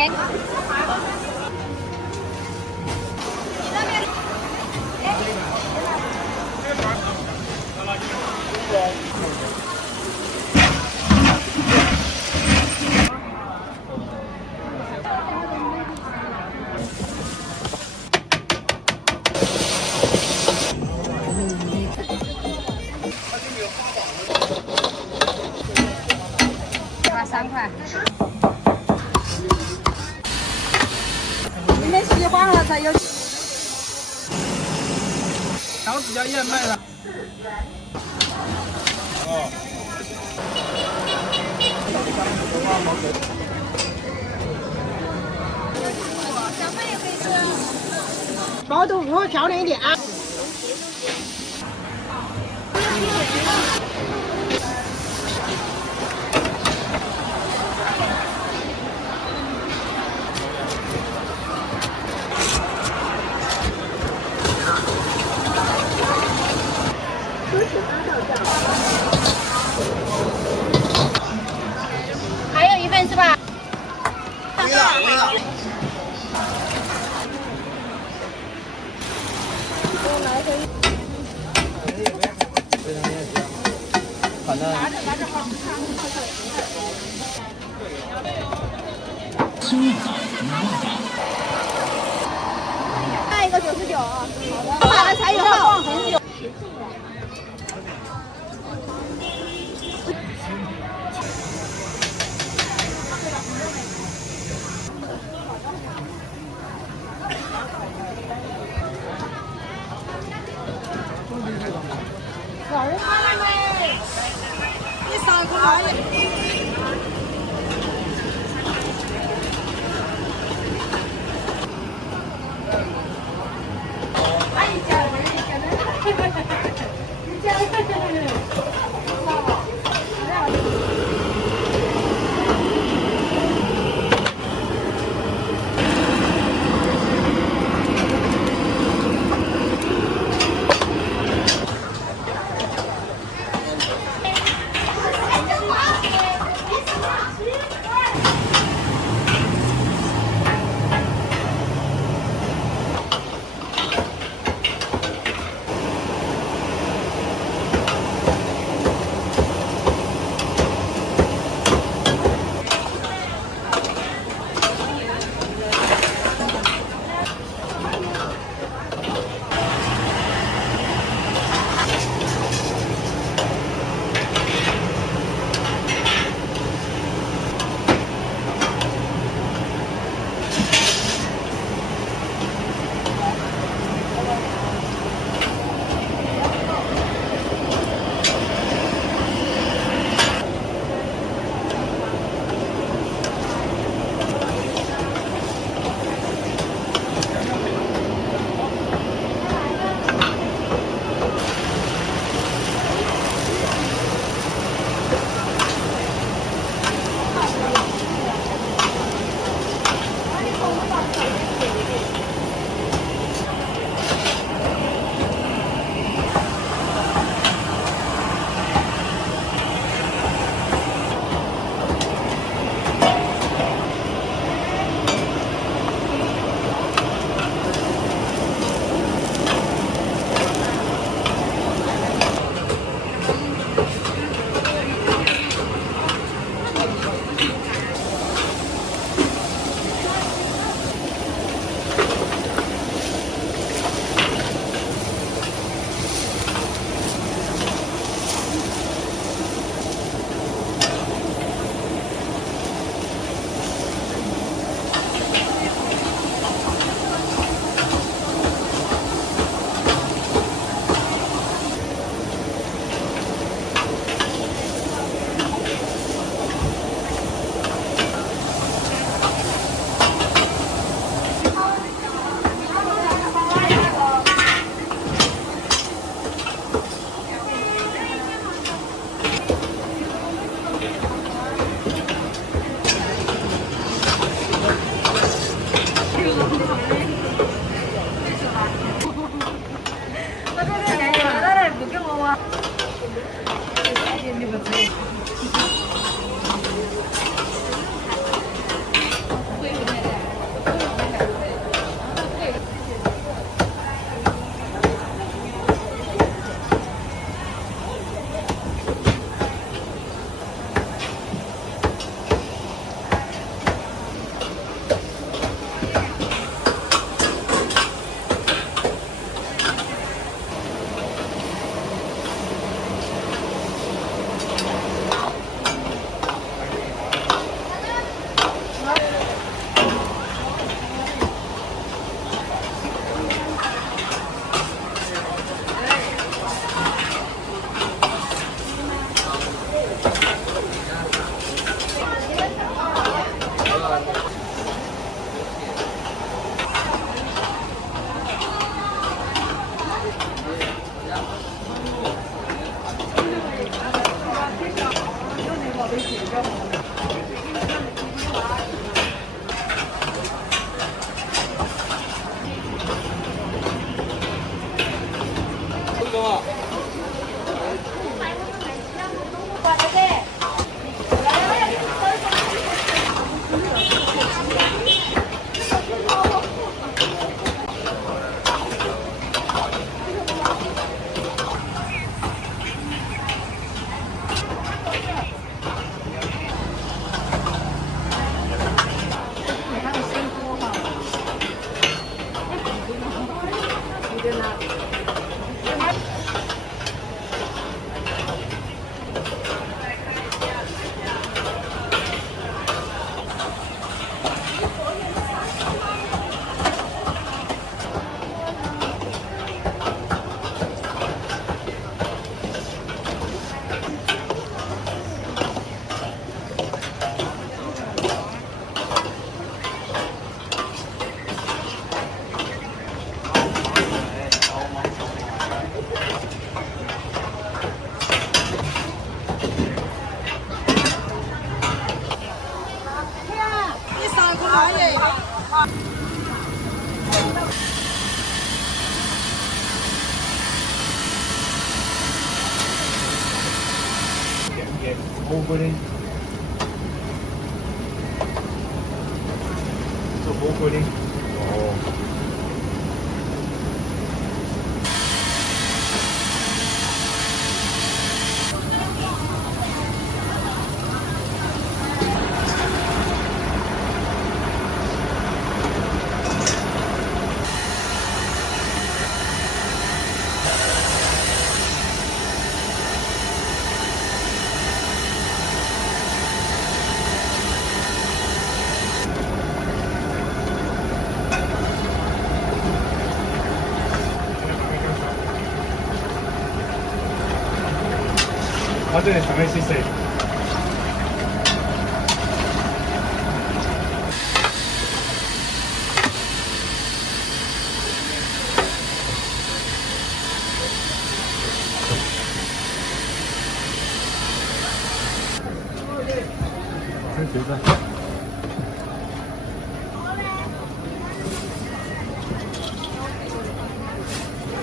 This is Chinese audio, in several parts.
钱。3块。你们喜欢了才有。小指甲燕麦了。哦。小费也可以吃。毛豆腐漂亮一点啊。还有一份是吧？没了。反正。下一个99，好的，买了才有号。老人妈妈们，你扫个码。啲餸佢攞嚟。오븐이 저 오븐이 화전에 담을 수 있어요.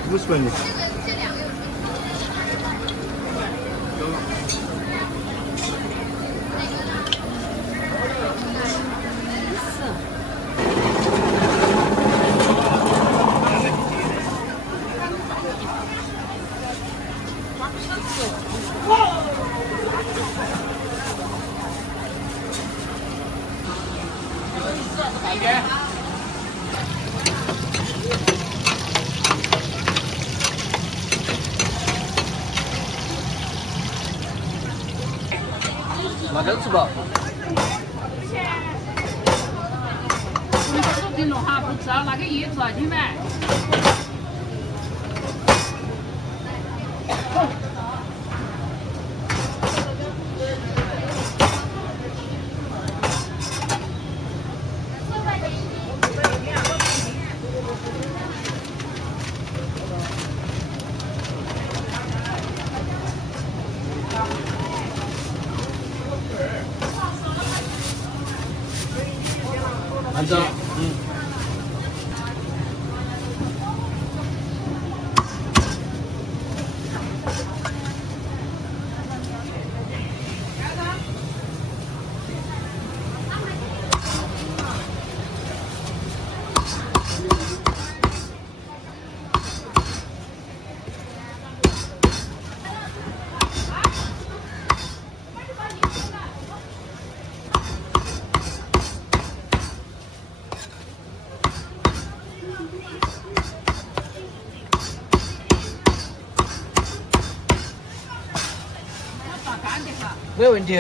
무슨 말이야?马上吃吧。这弄哈不吃，那个一做去买。앉아.没有问题。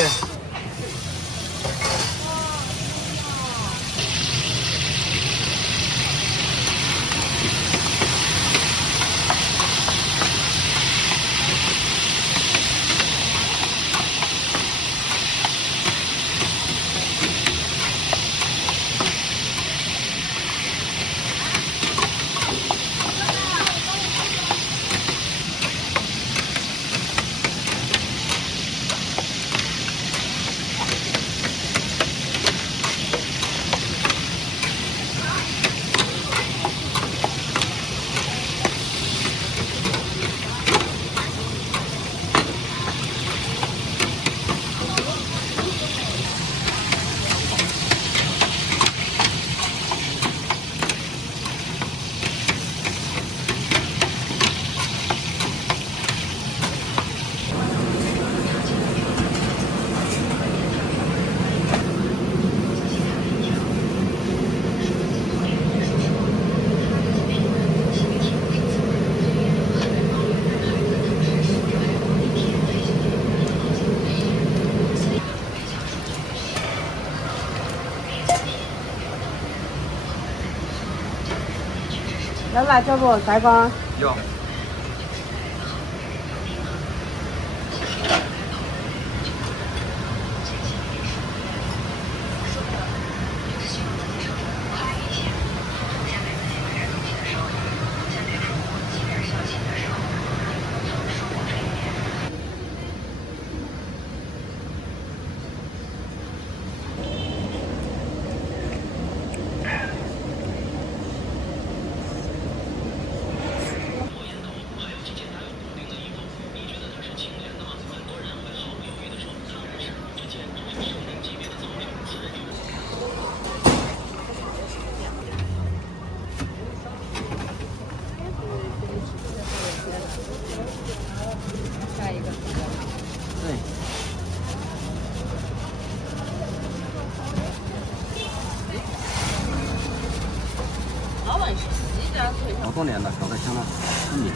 要辣椒不？再吧。要。下一个。对。好多年了，搞得像那10年。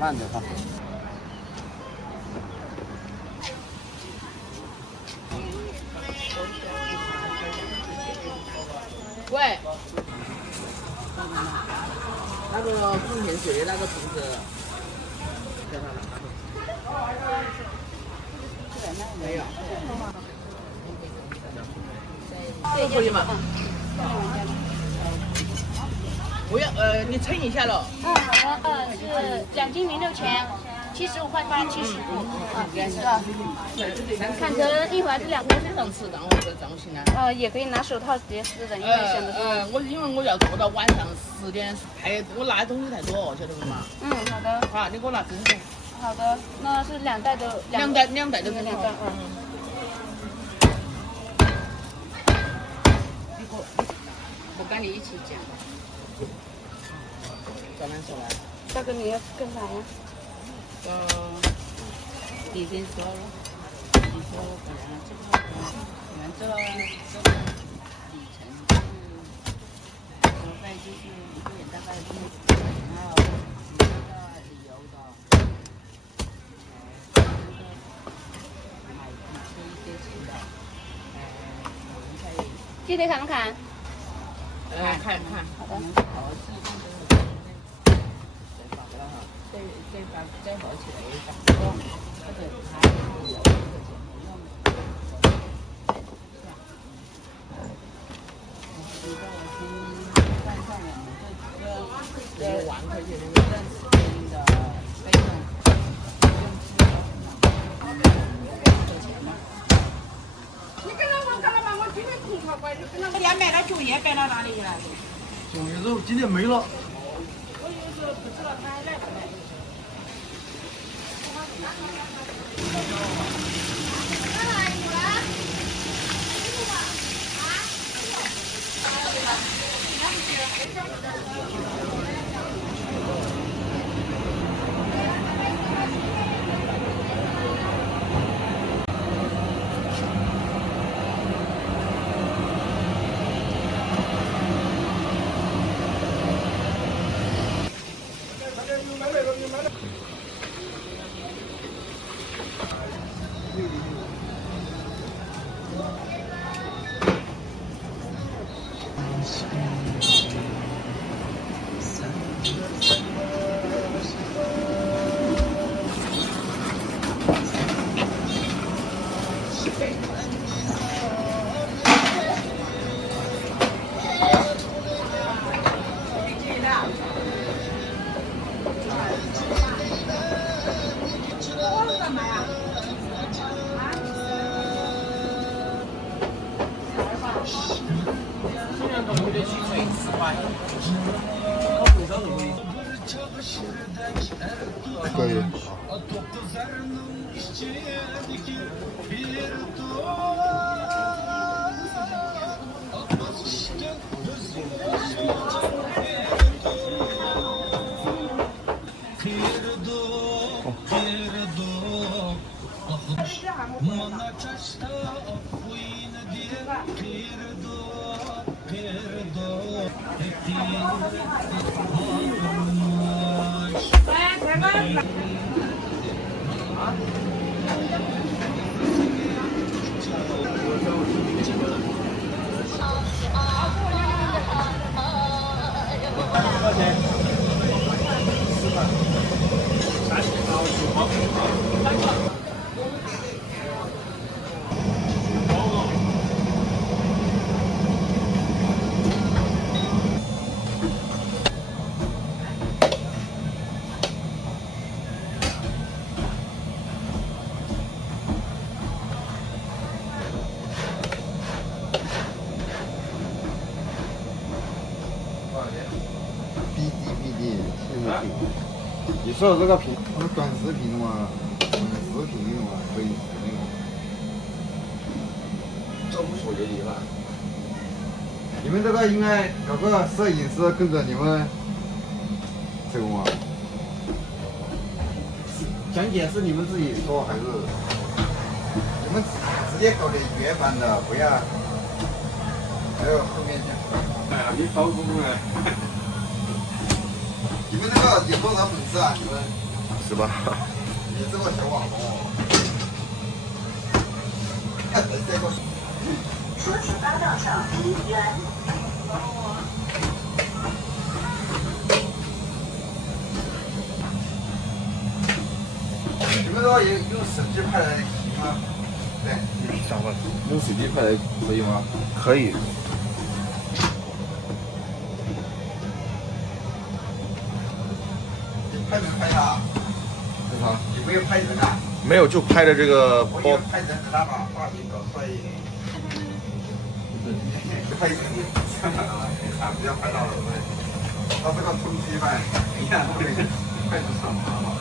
慢点放。喂，那个丰田水的那个瓶子，叫他拿没有，这可以吗？不要，你称一下了。好的，是2斤06钱，75块8，75。是吧？看成一会儿是2个。上次让我这东西呢？也可以拿手套直接撕的，因为省得我因为我要做到晚上10点，我拿的东西太多，晓得不嘛？好的。好，你给我拿针头。好的，那是2袋的。2袋的针头。我跟你一起讲。再拿出来。大哥，你要干啥呀？你先说了。你说本来这个原这里程是收费就是1个人大概是然后这个旅游的买吃一些吃的我们可以鸡腿砍不砍？看。好的。再包起来1包，或者还有1块钱不用。你让我先算上我们这1万块钱的认识金的费用，多钱吗？你跟老王干了吗？我今天空调怪，你跟老店卖的酒叶摆到哪里去了？酒叶肉今天没了。我有时候不知道他还来不来。可以。BD 现在你说的这个屏，他们短视频嘛，视频那种啊，可以那种。这无所谓的吧？你们这个应该搞个摄影师跟着你们这个吗？讲解是你们自己说还是你们直接搞点原版的，不要还有后面讲。哎呀，你包工了。你们这个有多少粉丝啊？你们是吧？你这个小网红，这个说辞八道上1元。你们这个用手机拍的行吗？对，想问，用手机拍的可以吗？可以。拍没拍他？对吧？你没有拍人啊？没有，就拍的这个包。我以为拍人给他把发型搞帅一点。拍人，不要拍到了。他这个冲击派，你看他这个拍的什么嘛？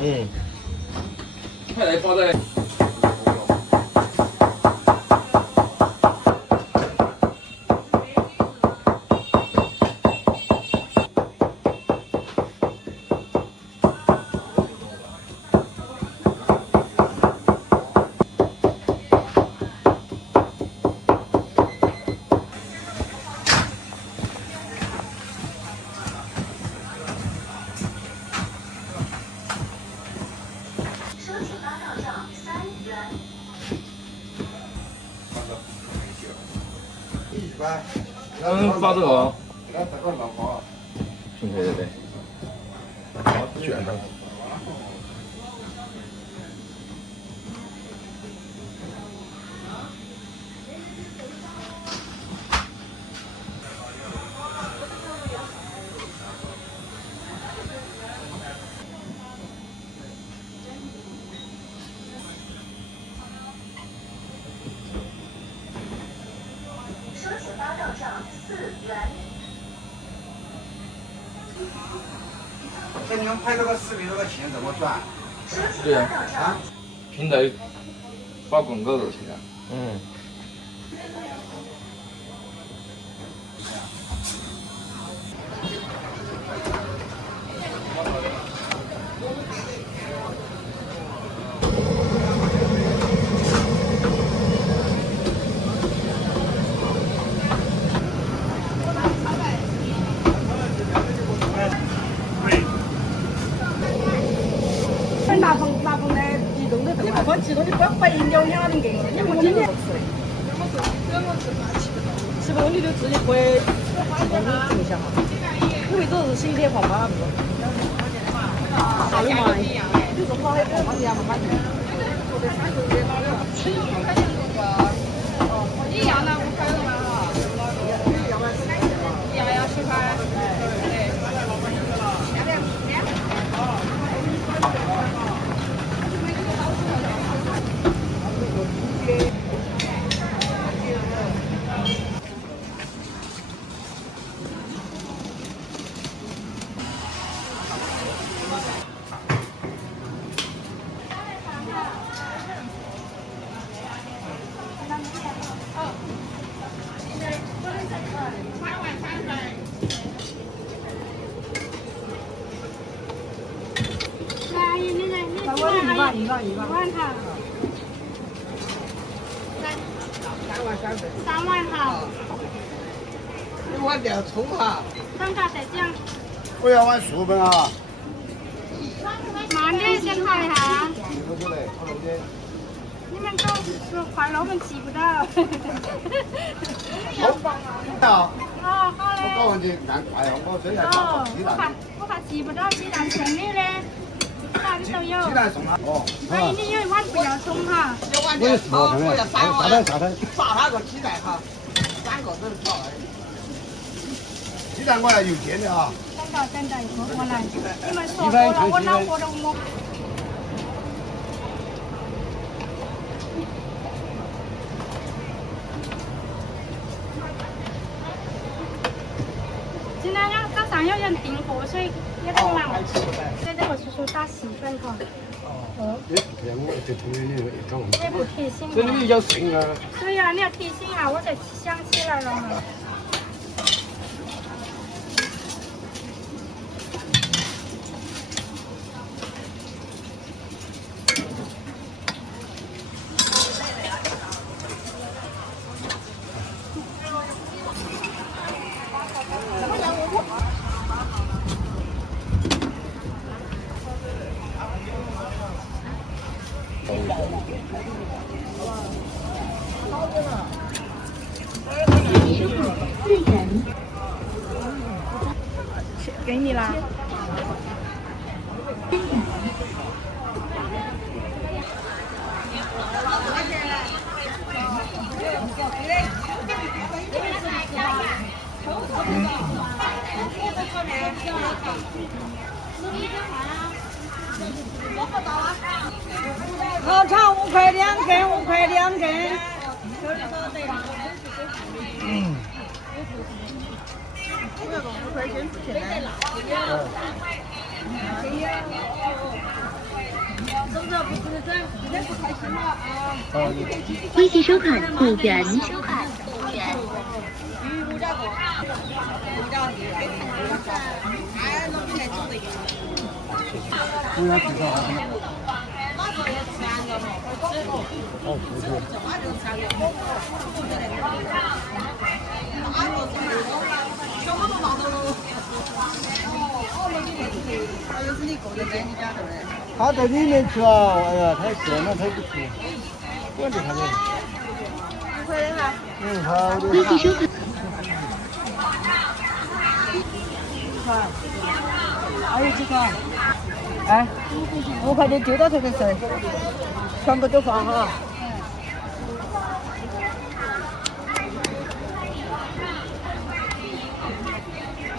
嗯，快来包在。发这个啊。给他找个老婆。对对对。卷的。说辞八道上4元。那你们拍这个视频，这个钱怎么赚？对呀，啊？平台发广告的钱。嗯。送给你，我今天10公里就直接回10公里停一下哈，因为这是新铁黄马路。哎呀妈呀！就是跑那个方向嘛，反正。一样的5块5嘛哈。一样要10块。1万哈，3万哈，1万2葱哈，葱卡再讲，不要玩书本啊。慢点先跑一下。你们走说快了，我们骑不到。好。哦，好嘞。不搞问题，按快哦，我这样搞鸡蛋。我怕骑不到鸡蛋，送你嘞。啥子都有。鸡蛋送他。哦。阿姨，你有1碗不要葱哈。我也是，我要3碗。炸他个鸡蛋哈，3个都是炒的。鸡蛋我要油煎的哈。等待一会儿我来。你们说多了，我恼火了我。今天早上有人订货，所以也很忙。给这个叔叔打细粉哈。也不这样，我这同学也讲。也不提醒。这里面要剩啊。对呀，你要提醒啊，我才想起来了嘛。给你啦。烤肠5块2根，5块2根。微信收款5元。他在里面吃啊，哎呀，太咸了，太不吃。我这看见。好的。微信收款。还有几个？哎，5块钱丢到这个事儿，全部都放哈。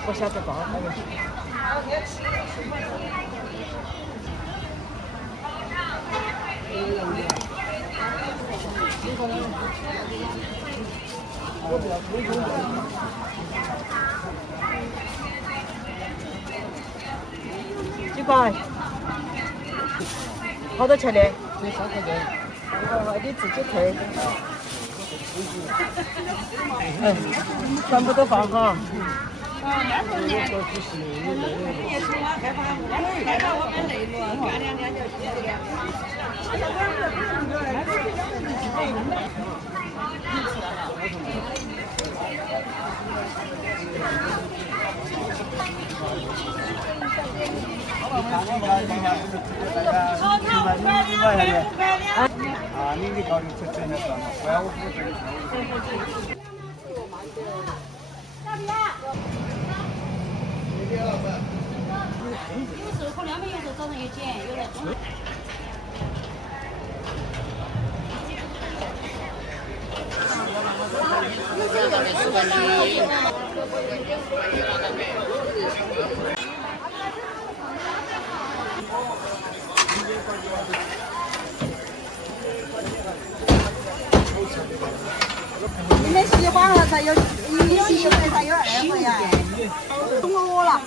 不晓得报那个。几块？好多钱的？这3块钱。你自己退。全部都放哈。啊，你搞的这面算嘛，不然我不这个。有时候和两边有时候早上也剪，有的中。你们喜欢了才有，你喜欢才有2回呀。懂我了。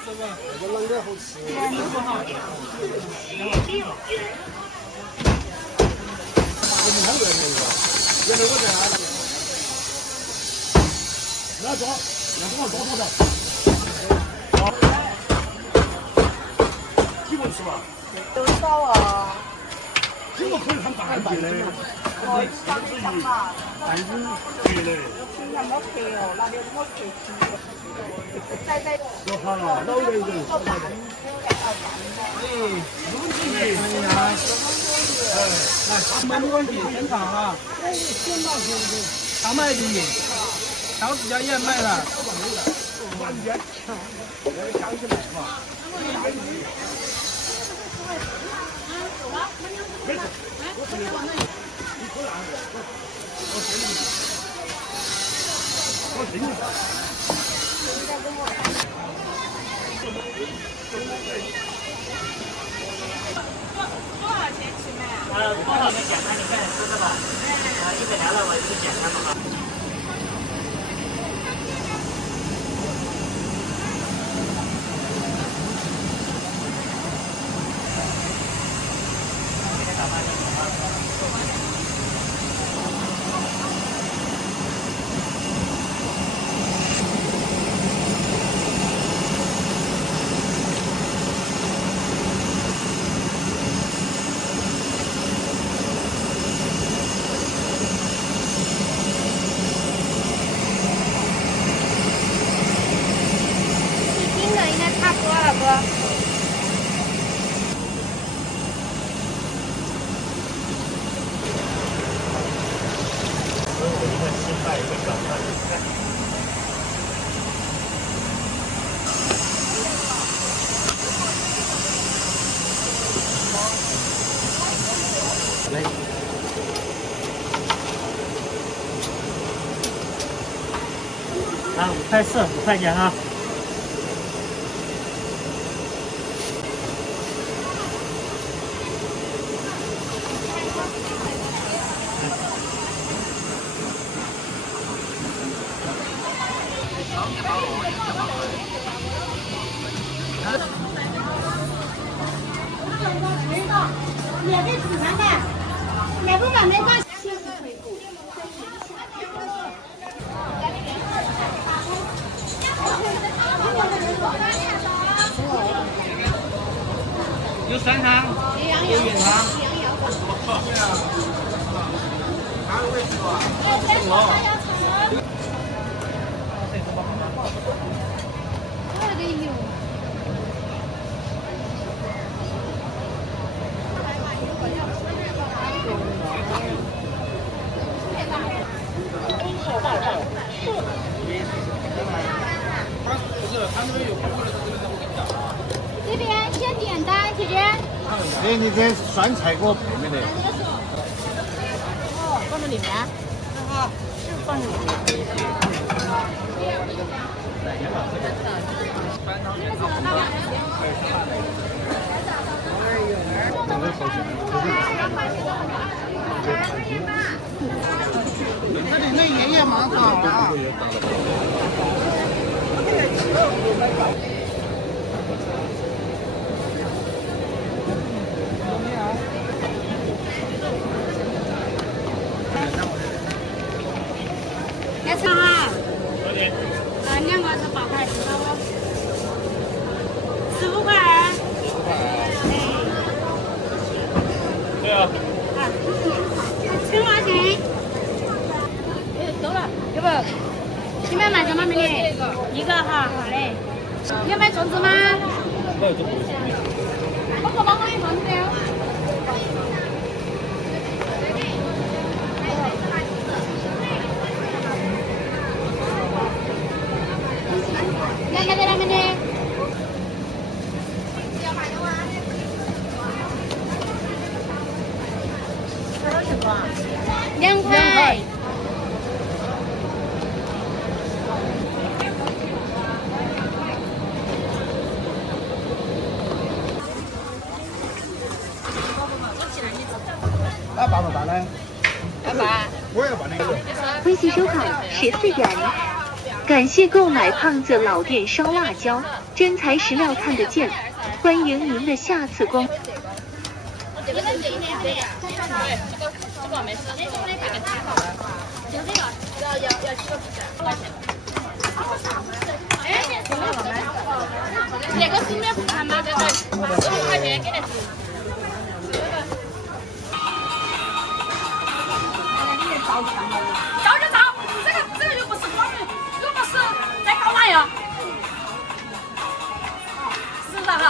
多少啊？这个可以看半斤的。哦，半斤嘛。半斤对的。平常没拍哦，那边我拍起。在。说好了，老人人。没问题，先尝啊。他买的，超市家也买了。多少个简单？你看你吃的吧，100了，我就简单的吧。啊，5块4，5块钱啊。免费品尝的，买不买没关系。有酸汤，有原汤。这边先点单，姐姐。哎，你这酸菜给我配没得？哦，放在里面。好，是放里面。这里那爷爷蛮好啊。来尝哈。2个是8块，知道不？15块2。对啊。青花钱。够了，要不？你们买什么美女？一个哈，好嘞。要买粽子吗？我可帮我一放没有？看在哪边呢？2块。那办不办呢？要办。我要办那个。微信收款14元。感谢购买胖子老店烧辣椒，真材实料看得见，欢迎您的下次光。这个是这一年的呀，对，这个没事，这个没看得起好。就这个，要几个不块钱。哎，那个是免付款吗？对，15块钱给的是。照就照，这个又不是光，又不是在搞嘛呀？是不是哈？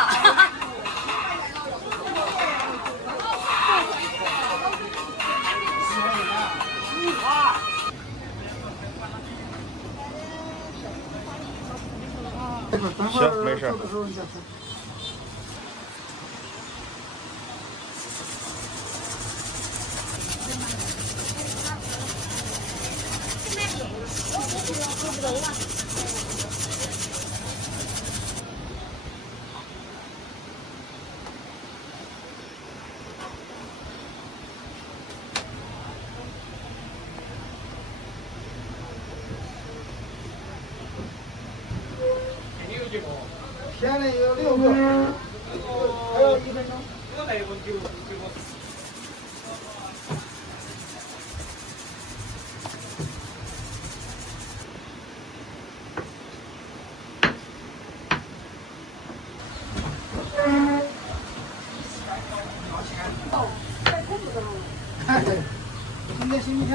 行，没事。现在有6个，还有1分钟。今天星期天。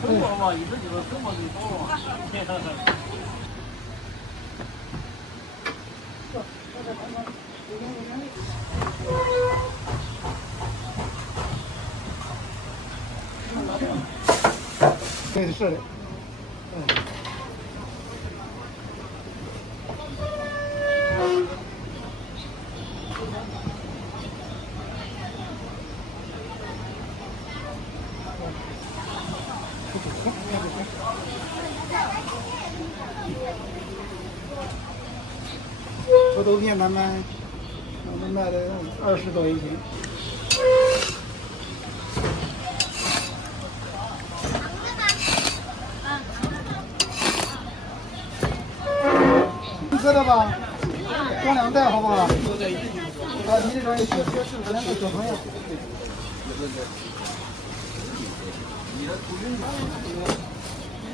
中国嘛，一直就是中国人多嘛。对，是的。土豆片慢慢卖的20多一斤。知道吧？装2袋好不好？啊，你这装一2个小朋友。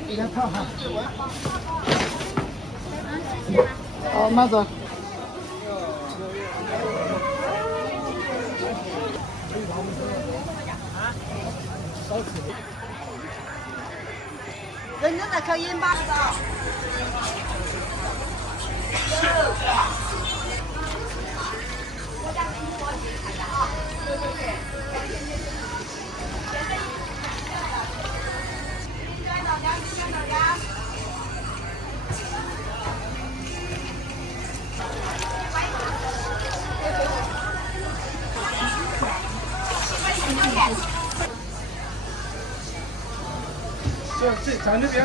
有点烫哈。好，慢走。认真的可以吗？这咱这边。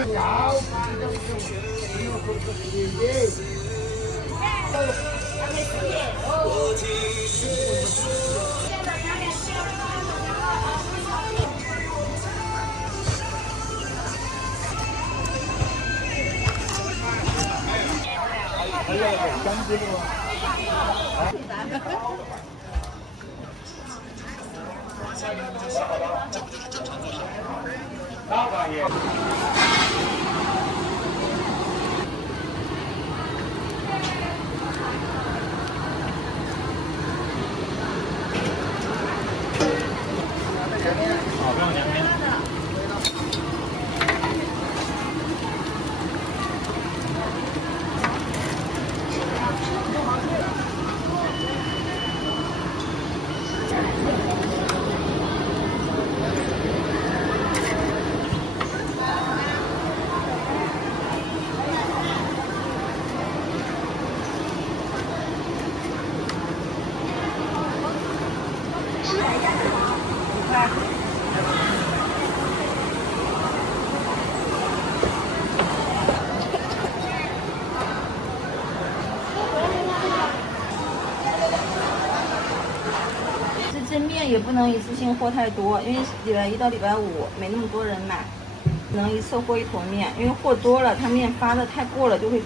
也不能一次性和太多，因为礼拜一到礼拜五没那么多人买，能一次和一坨面，因为和多了它面发的太过了就会。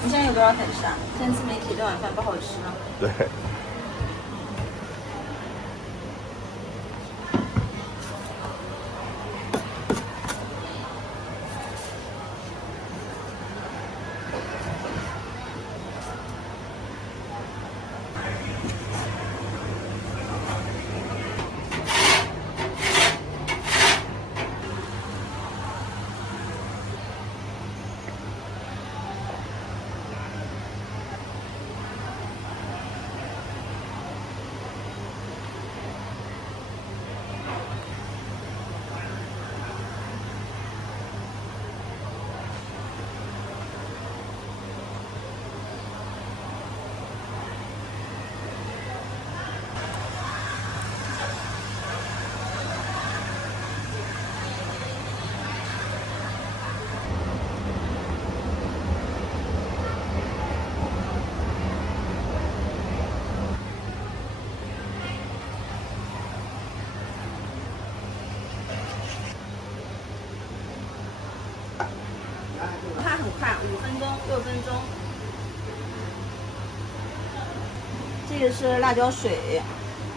你现在有多少粉丝啊？现在自媒体这碗饭不好吃啊。对。它很快，5分钟、6分钟。这个是辣椒水，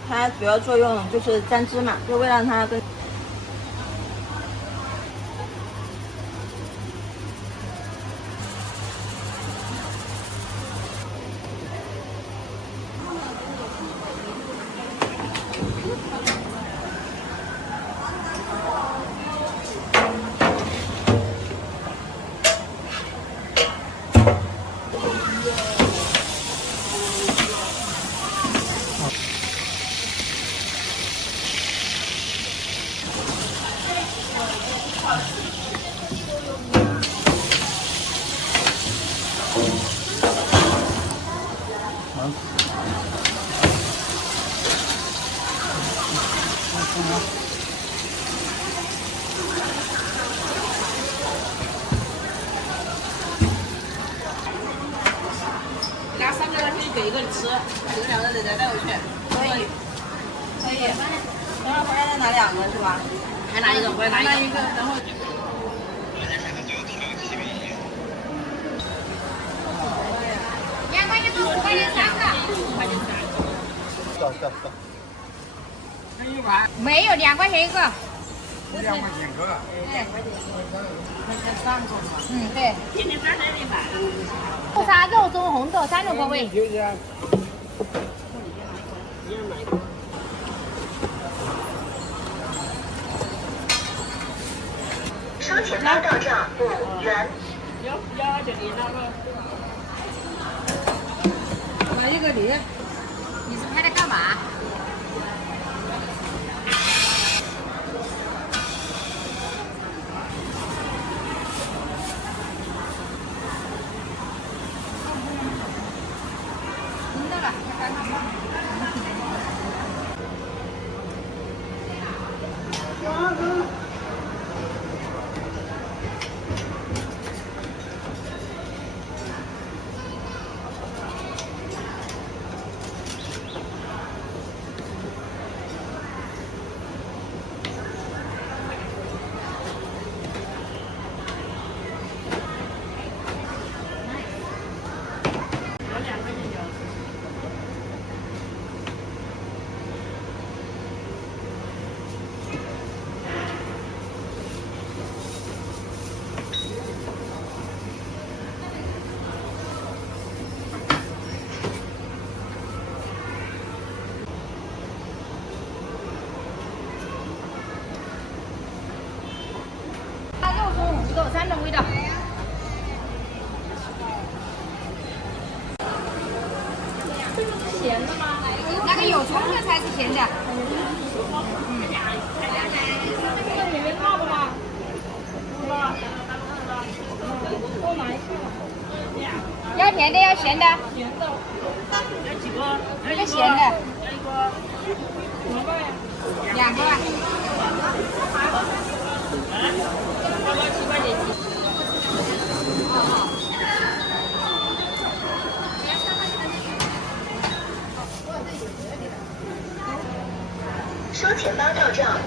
它主要作用就是沾芝麻，就为了让它跟。俩3个人可以给一个吃，这个2个人再带回去。可以，可以。等会儿回来再拿2个是吧？还拿一个，我也拿一个。等会儿。2块钱5块钱3个。没有2块钱1个。2块钱一个。对。今天3人买。豆沙、肉松、红豆3种口味。收钱包到账5元。买一个梨。你是拍它干嘛？听到了，看看吧。肉松、红豆3种味道。这个是咸的吗？那个有葱的才是咸的。要甜的要咸的？一个咸的。2个。收钱包到账。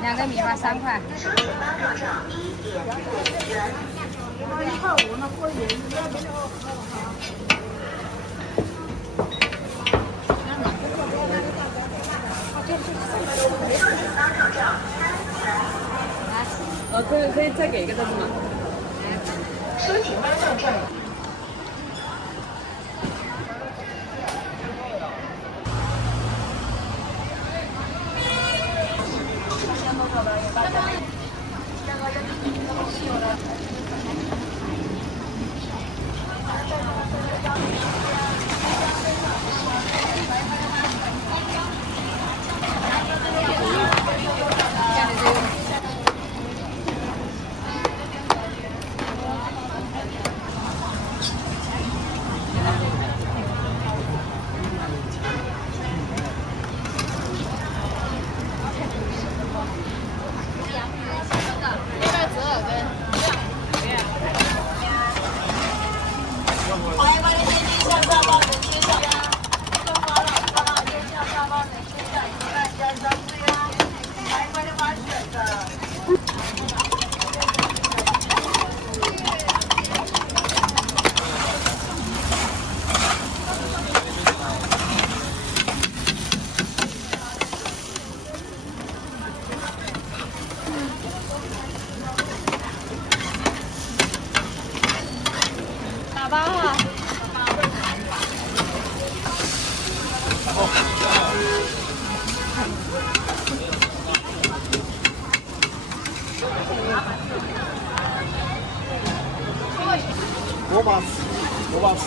2个米花3块。收钱包到账1.4元。可以再给一个的是吗？收钱包到账。打包啊！锅巴丝，锅巴丝。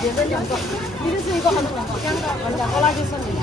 别的2个，一个是一个很短的，2个很短，那就是你的。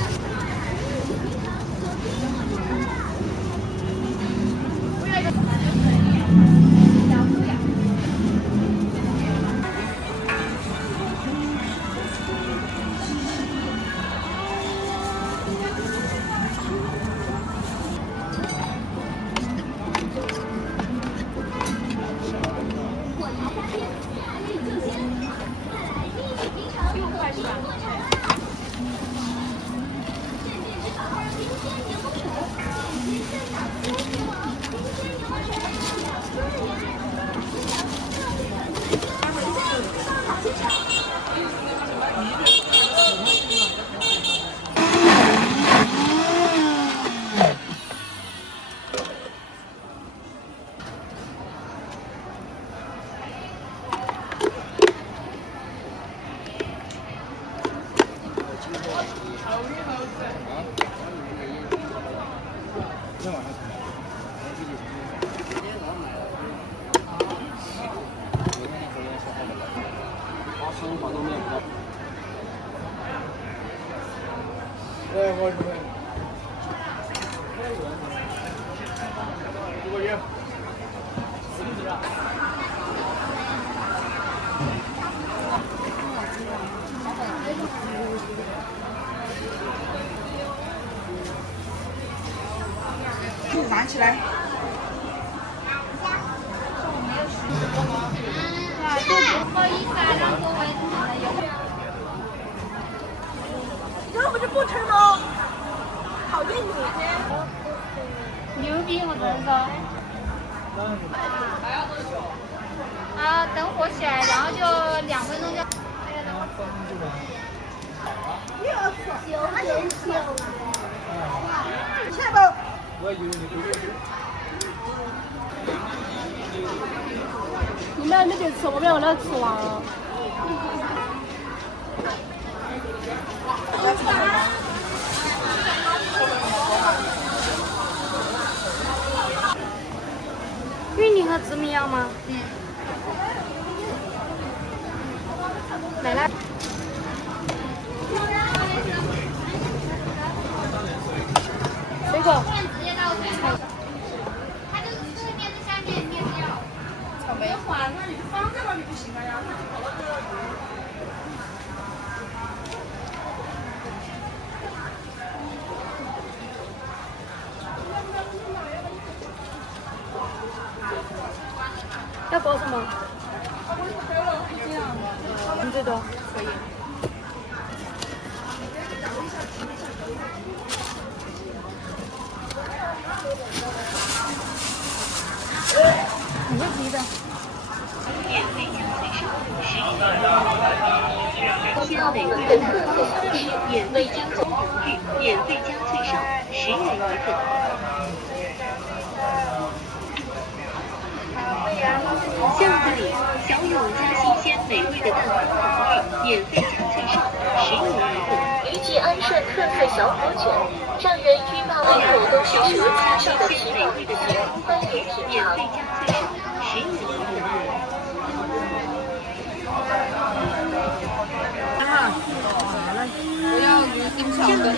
拿起来。这不是不吃吗？讨厌你！牛逼，我真的。啊，等火起来，然后就2分钟就。有点小。下吧。你们还没得吃，我们两个都吃完了。芋泥和紫米要吗？来了。水果。它就是这面是下面，面是要。草莓。缓了，你就放在那里不行了呀？要包什么？你最多可以。你会逼的。免费加最少10元。鲜美味的特色小吃，免费加总红玉，免费加最少10元一份。巷子里，小勇家新鲜美味的蛋黄红玉，免费加最少10元一份。余记安顺特色小火卷，让人欲罢不口，都是舌尖上的奇美味的甜，欢迎品免尝。费加最少10元一份。巷子里，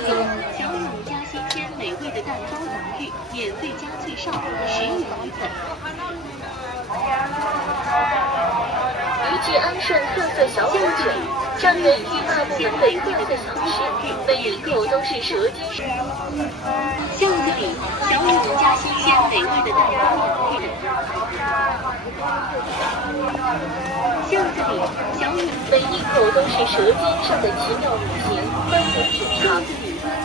小勇家新鲜美味的蛋包红玉，免费加最少10元一份。余记安顺特色小火卷，让人欲罢不能美味的小吃，每一口都是舌尖上。巷子里，小勇家新鲜美味的蛋包红玉。巷子里，小勇每一口都是舌尖上的奇妙乳咸，欢迎品尝。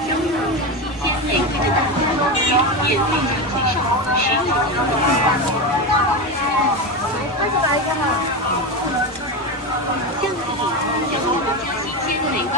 小勇家新鲜美味的蛋包红玉，免费加最少10元一份。巷子里，小勇家新鲜美味。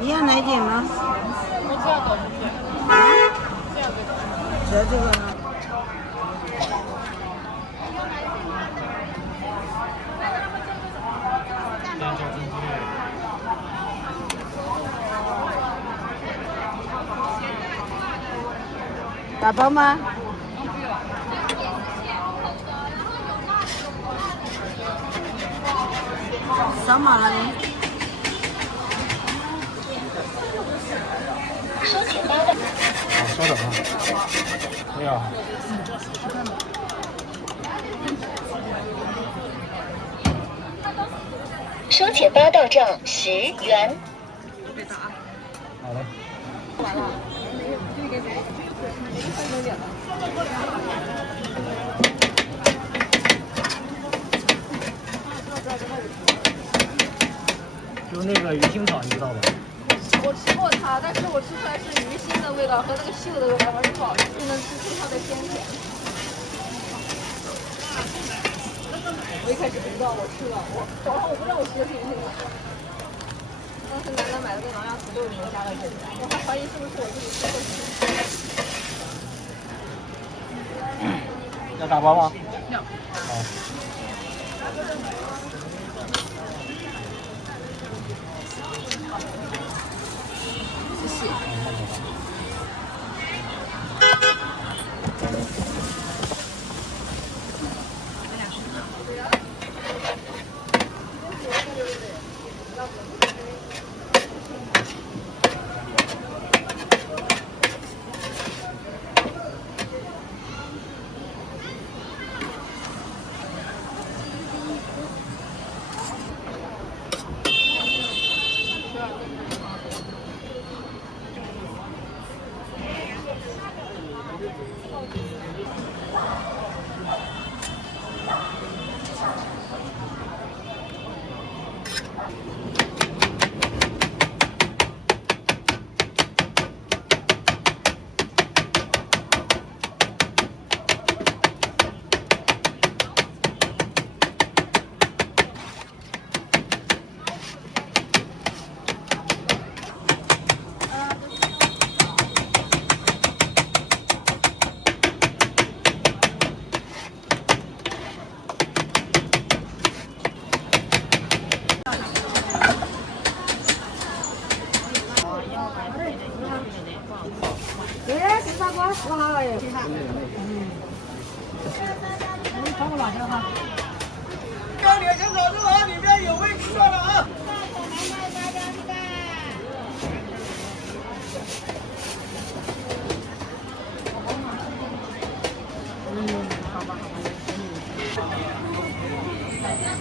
你要哪点吗？我知道狗不是。只要这个呢？打包吗？扫码了你。稍等啊，没有。收钱包到账10元。好嘞。完了。就那个鱼腥草，你知道吧？我吃过它，但是我吃出来是鱼腥的味道和那个锈的味道，完全不好吃，不能吃出它的鲜甜。我一开始不知道，我吃了，我早上我不知道我吃的是鱼腥草。当时楠楠买的那狼牙土豆里面加了这个，我还怀疑是不是我自己吃错了。要打包吗？要。好。谢谢。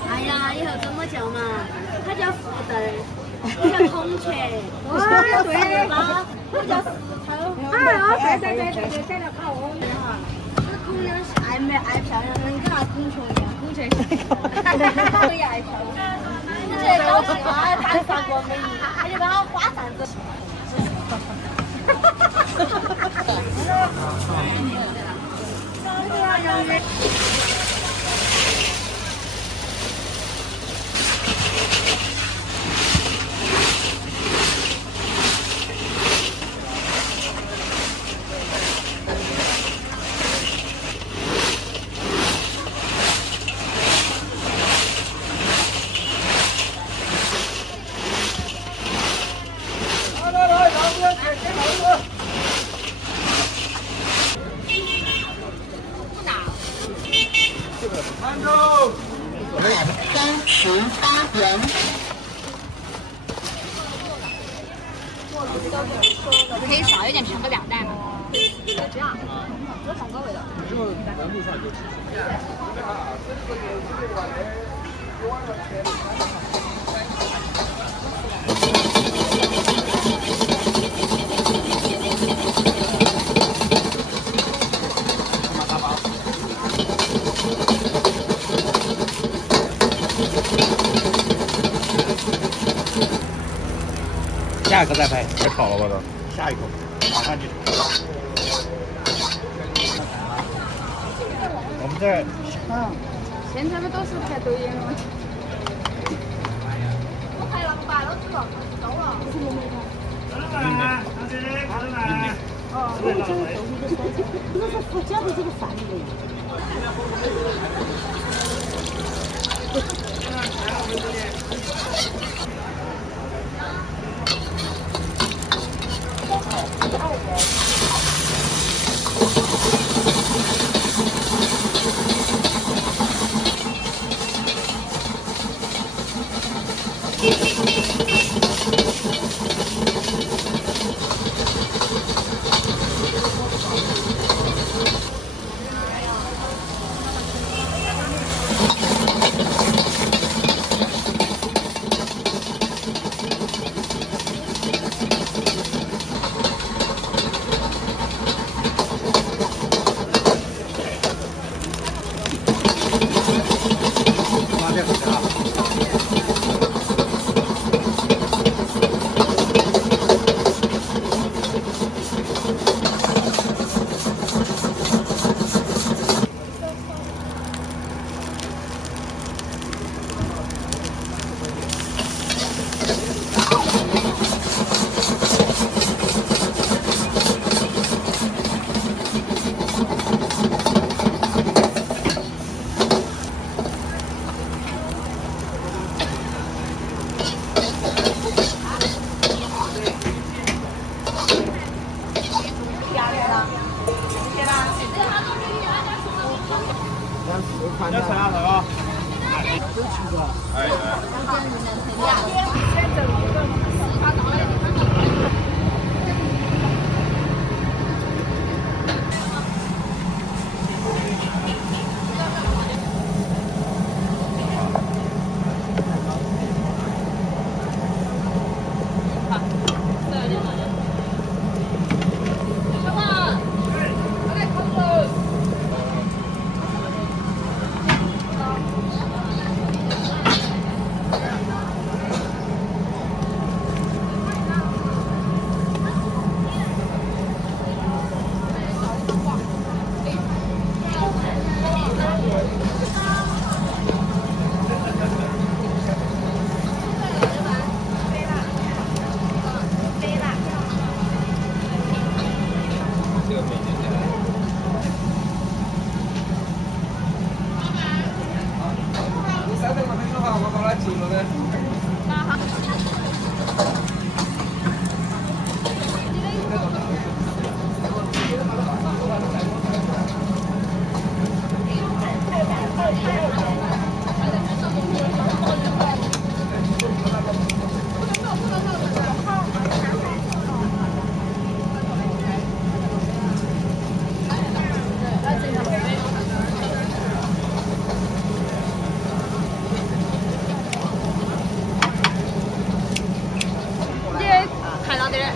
哎呀，以后怎么叫嘛？他叫福灯，我叫孔雀，我对吧？我叫石头。对，改了考我们哈。这孔雀爱漂亮，跟那孔雀一样，孔雀是。我也爱漂亮。你这高兴啊？打上过美女，他就把它花扇子。可以少一点尝个两袋吗？这样，这放高味道。之后在路上就吃。下一个再拍，太烤了吧都。下一口，马上就。我们这儿，现在不都是拍抖音吗？我拍那个白了子了，够了。我讲的这个饭里。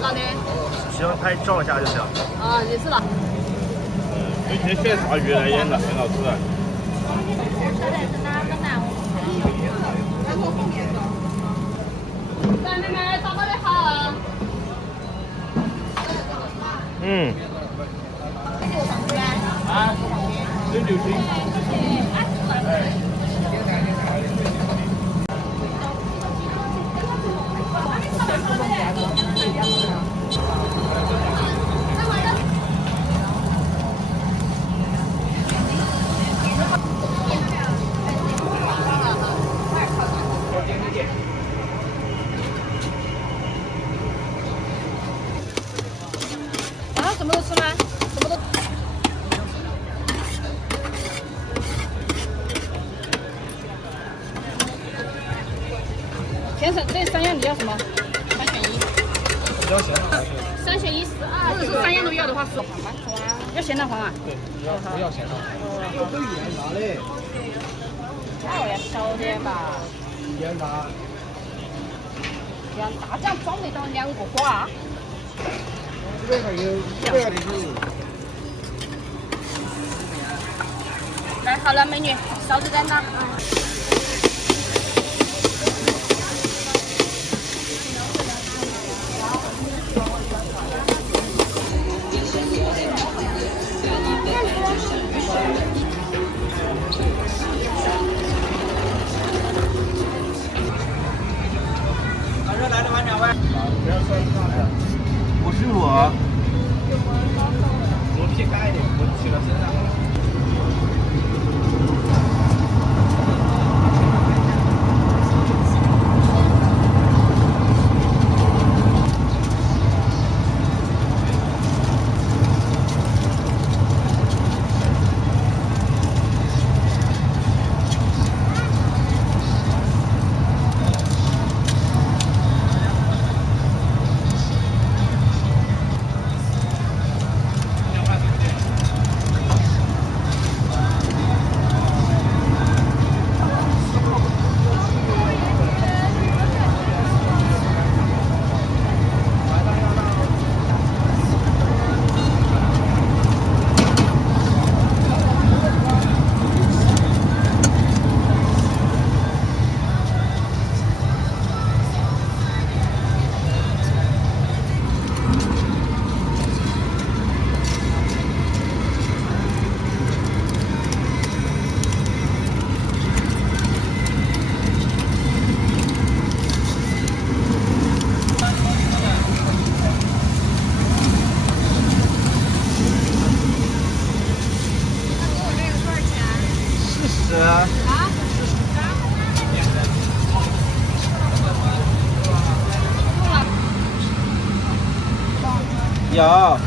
哪里？喜欢拍照一下就行。啊，也是了。每天选啥鱼来也很好吃啊。咱妹妹找到的好。嗯。啊，真流行。啊，什么都吃吗？什么都。先生，这三样你要什么？3选1。3选112。或者是3样都要的话是黄吗？要咸蛋黄啊？对，不要咸蛋黄。有都盐啥嘞？那我要小点吧。盐啥？让大酱装得到2个花。这边还有100的有。来，好了，美女，勺子在那。55。我皮干一点，我去了身上。有。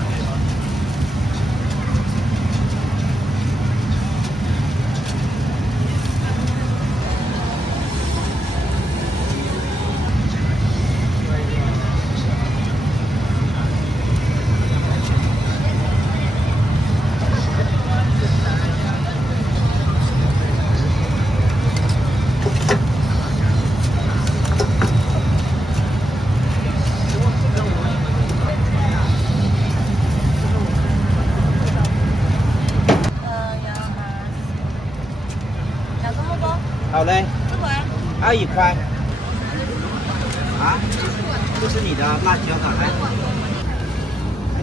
好嘞，要1块。啊？这是你的辣椒的，来。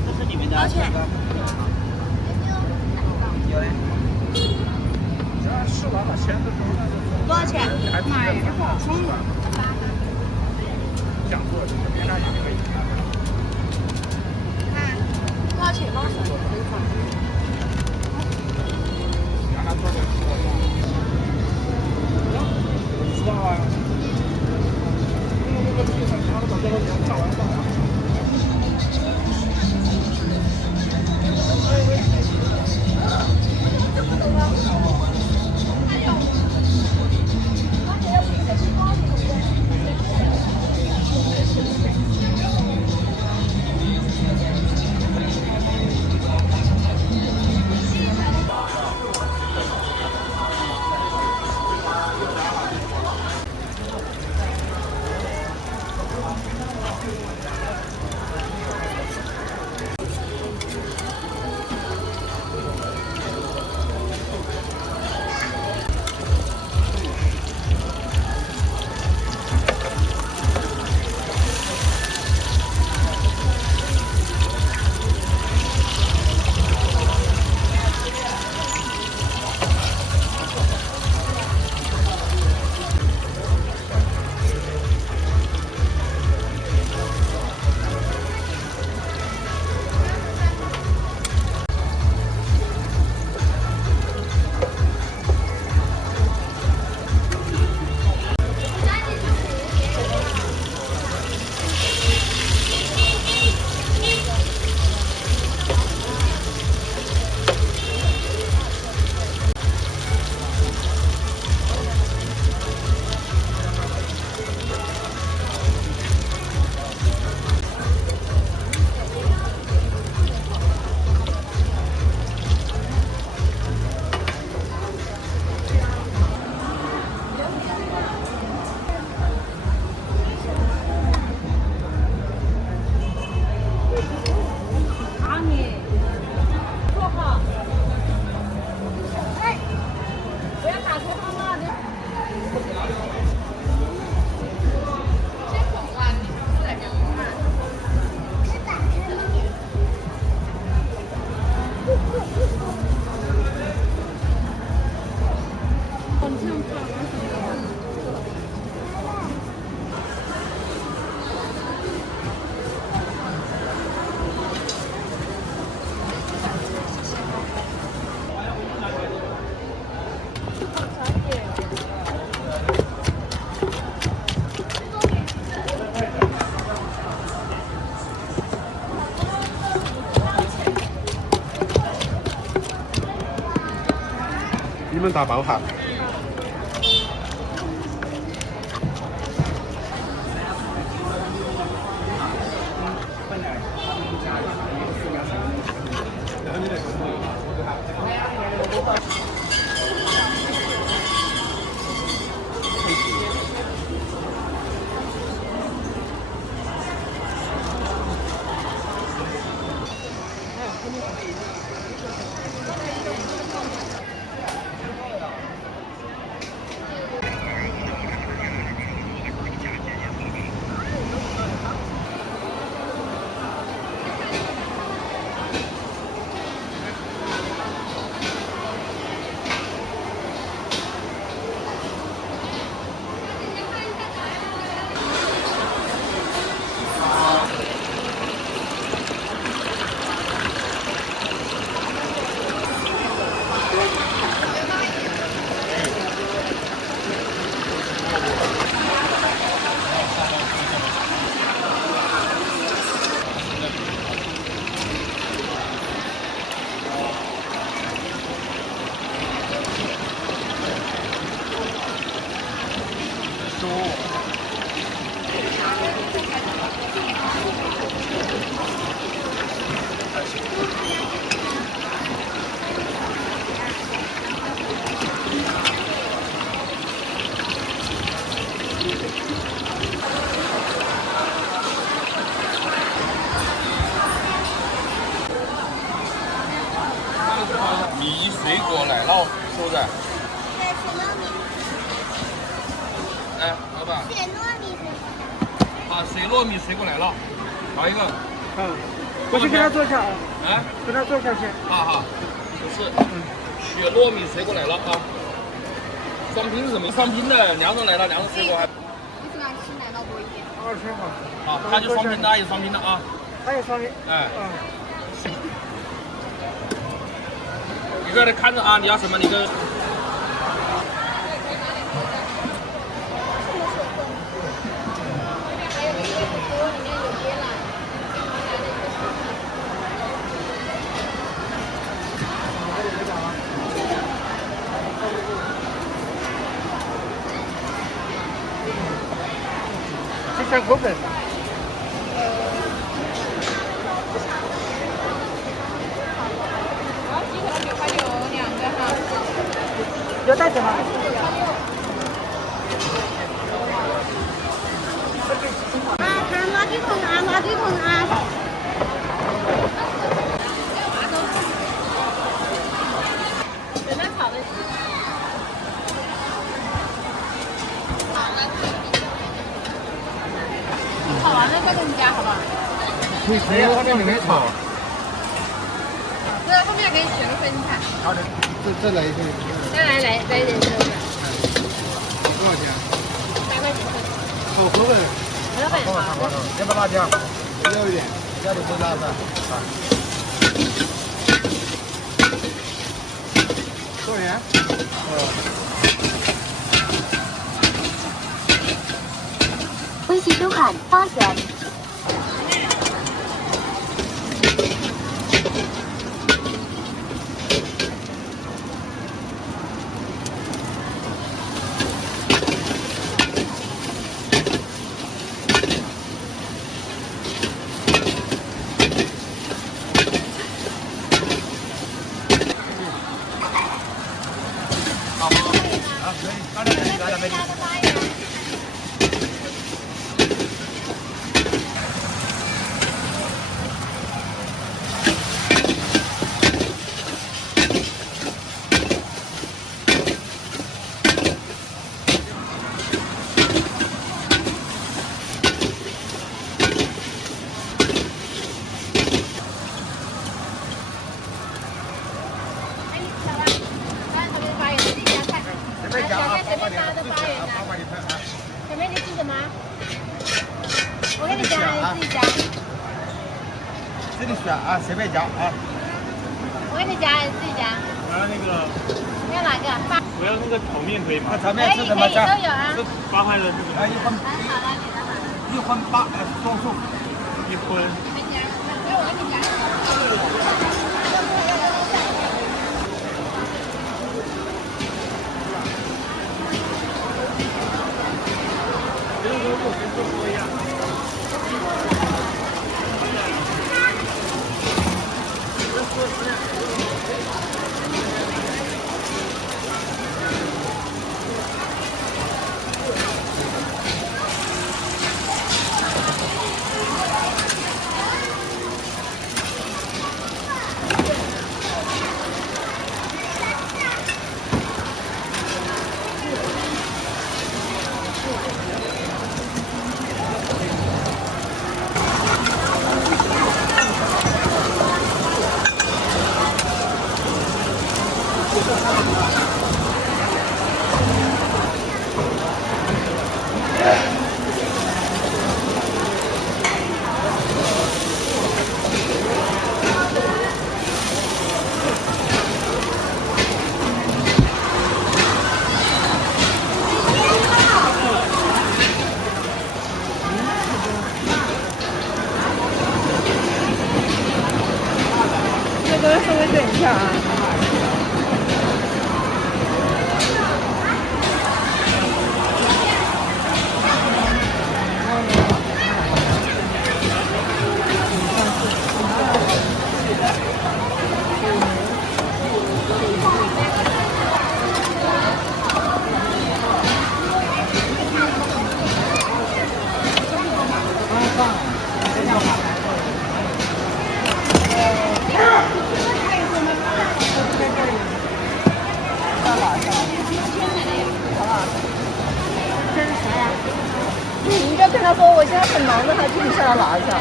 这是你们的。多少钱？有嘞。多少钱？讲座这边那也可以。多少钱？让他做点知道啊。那个地方他们早就炸完了。们打包哈。米水果奶酪收着。来，老板。水糯米。啊，水糯米水果奶酪，搞一个。过去给他做一下啊。啊？给他做一下先。好，不是。雪糯米水果奶酪啊。双拼是什么？双拼的2种奶酪，2种水果还。你喜欢吃奶酪多一点20号。好，它就双拼的，有双拼的啊。还有双拼。哎。你在这看着啊，你要什么你跟。这3口粉。要袋子吗？看垃圾桶啊，垃圾桶啊。简单炒的。炒完了再给你加，好不好？可以，他在里面炒。这后面给你选个分菜。好的，这来一个。来人肉的。多少钱3块9分。好口粉。老板，要不辣椒？要一点，家里不辣的。多少钱？微信收款8元。前面你记得吗？我给你加，你自己加。自己选啊，随便加啊。我给你加，你自己加。我要那个。你要哪个？我要那个炒面可以吗？炒面是什么酱？都有啊。是8块的这个。1分。1分8，双数。1分。我给你加。个人稍微等一下啊。你就跟他说，我现在很忙的，他自己下来拿一下。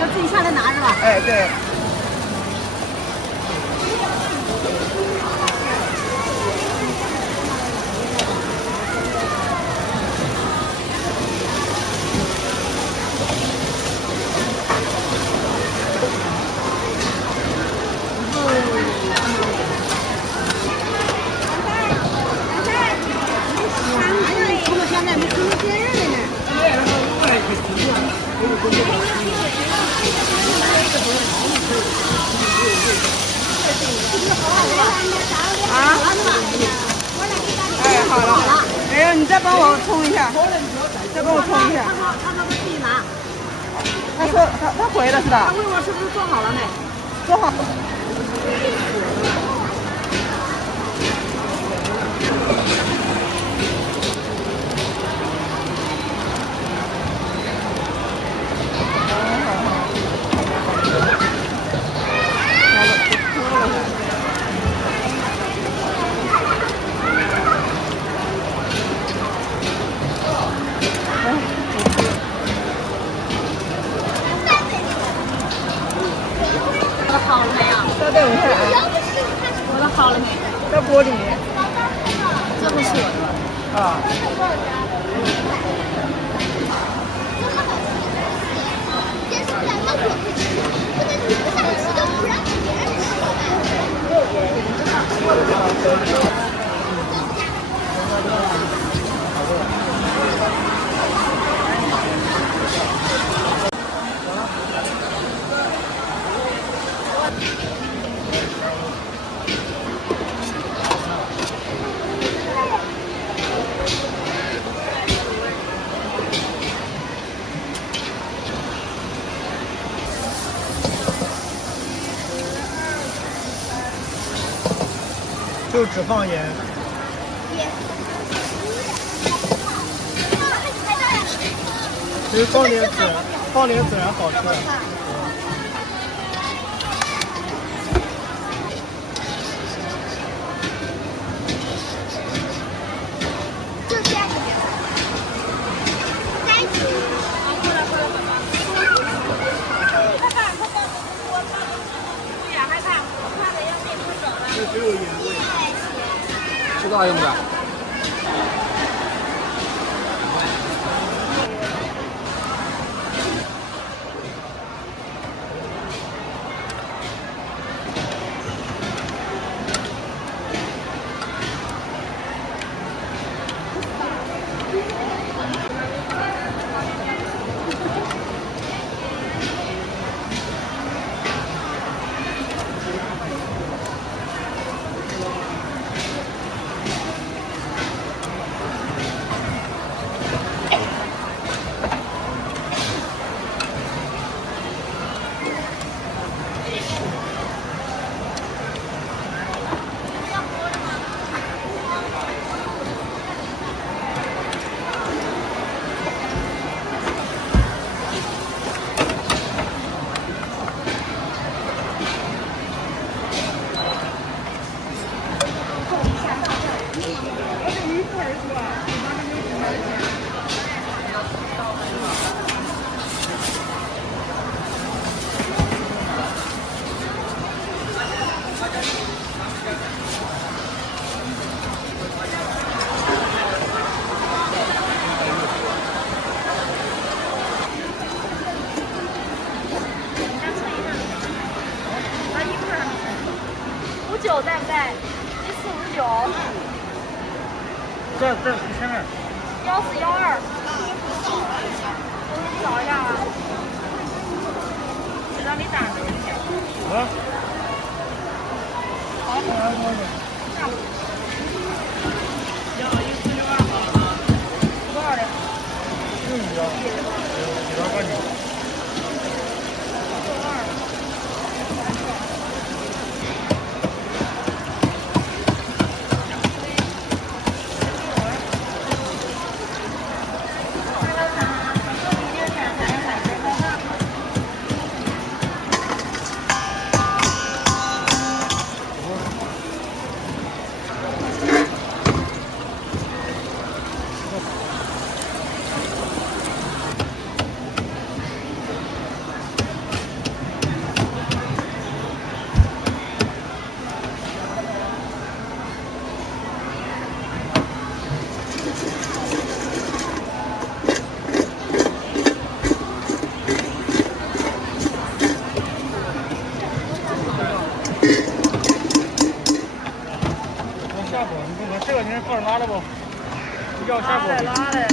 要自己下来拿是吧？哎，对。现在没什么别人的呢。啊？哎，好了。哎呀，你再帮我冲一下，再帮我冲一下。他说自己拿。他说他回了是吧？他问我是不是做好了没？做好。我的好了没啊？稍等一下啊。我的好了没？在锅里面。这不是我的。啊。就只放盐。其实放点孜然好吃。就这样。在一起。过来，爸爸。快看，不要害怕，我怕的要变不走了。这只有盐味。吃到用不了。59在不在？你459。这前面。1412。我给你找一下啊。是让你打的。啊。下锅，你看这个你放着拉了不？要下锅。拉嘞。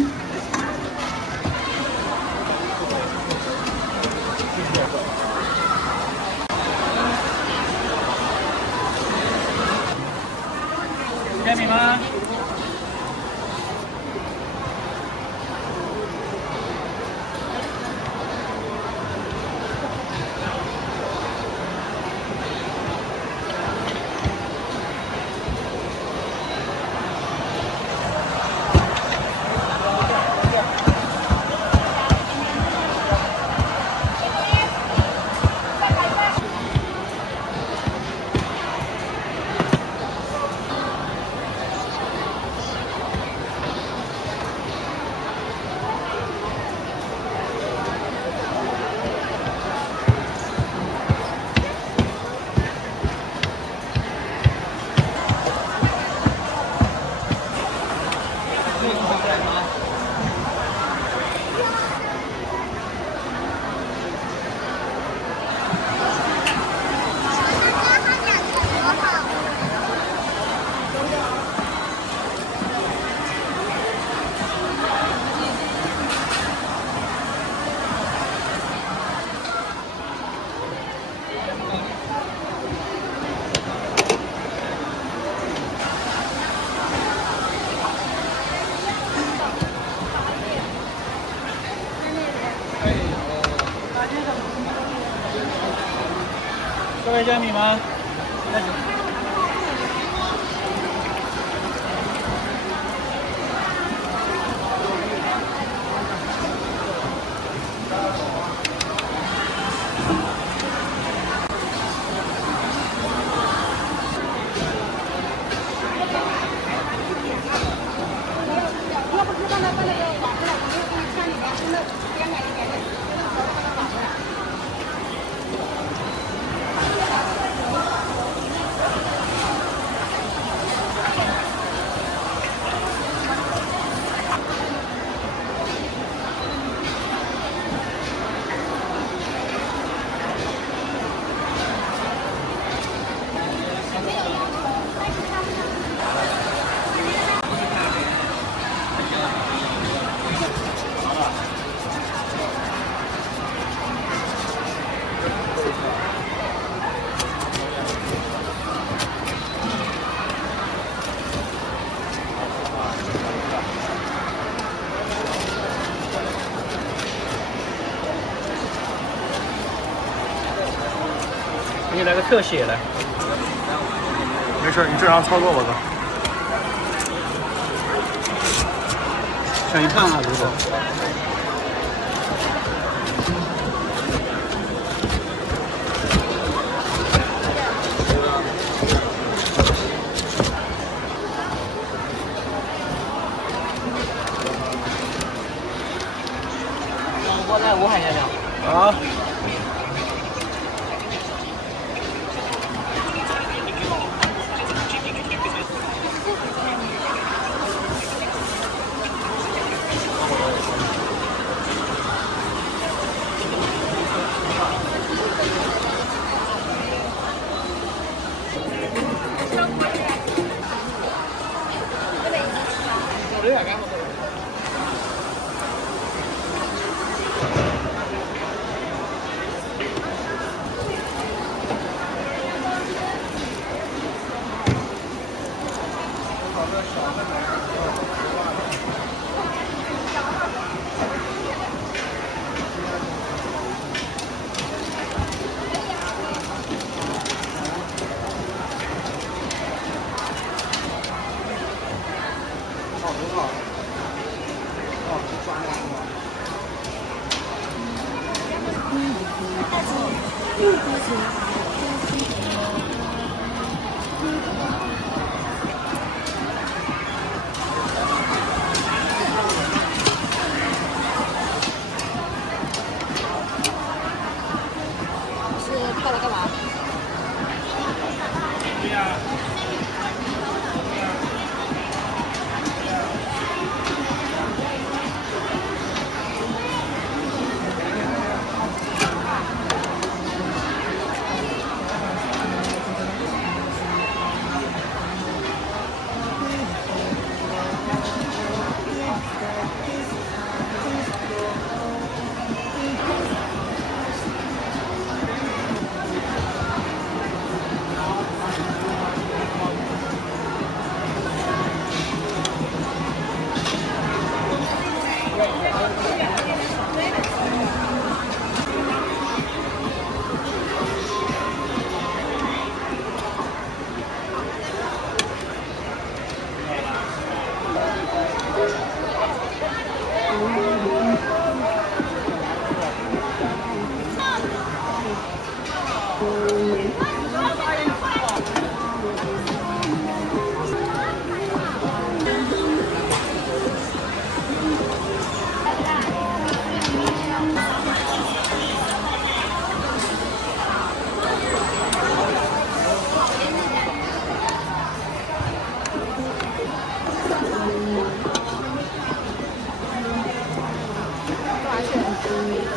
煎饼吗？各位煎饼吗？给你来个特写来。没事，你正常操作吧，哥。选一半啊，如果。我来武汉去了。啊。是泡了干嘛？对呀。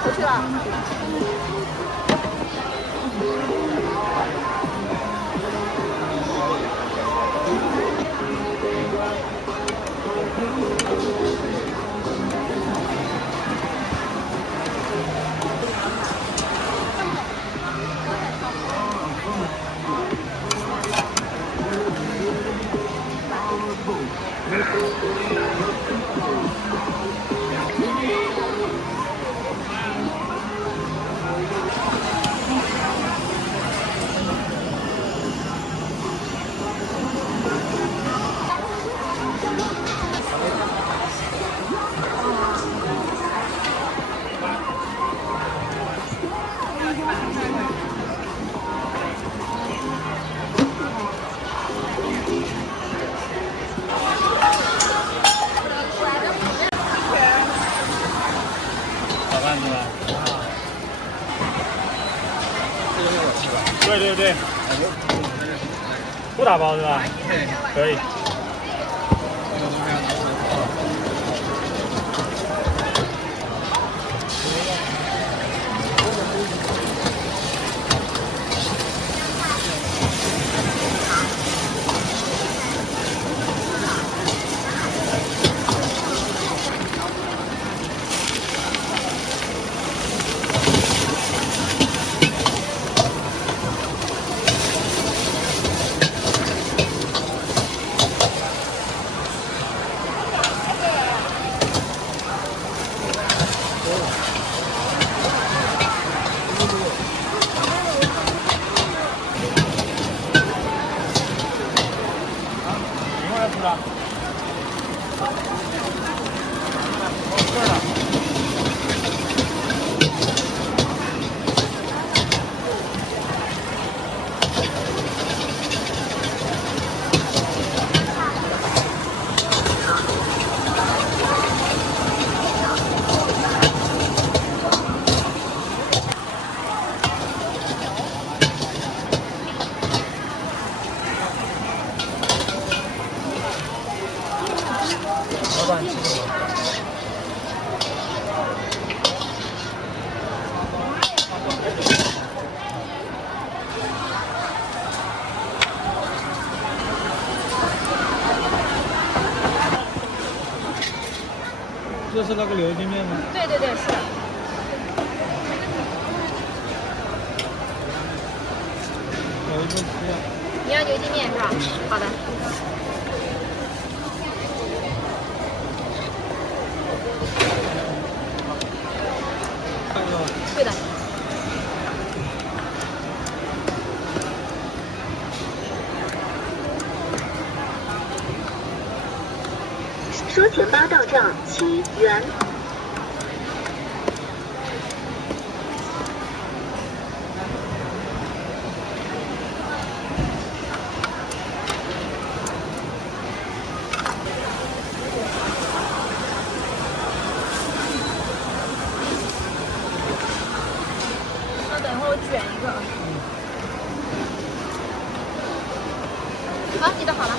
回去了。小贩子吧？对对对，不打包是吧？可以。这是那个牛筋面吗？对对对，是。有一个吃的。你要牛筋面是吧？好的。对的。说钱包到账7元。选一个。好，你的好了。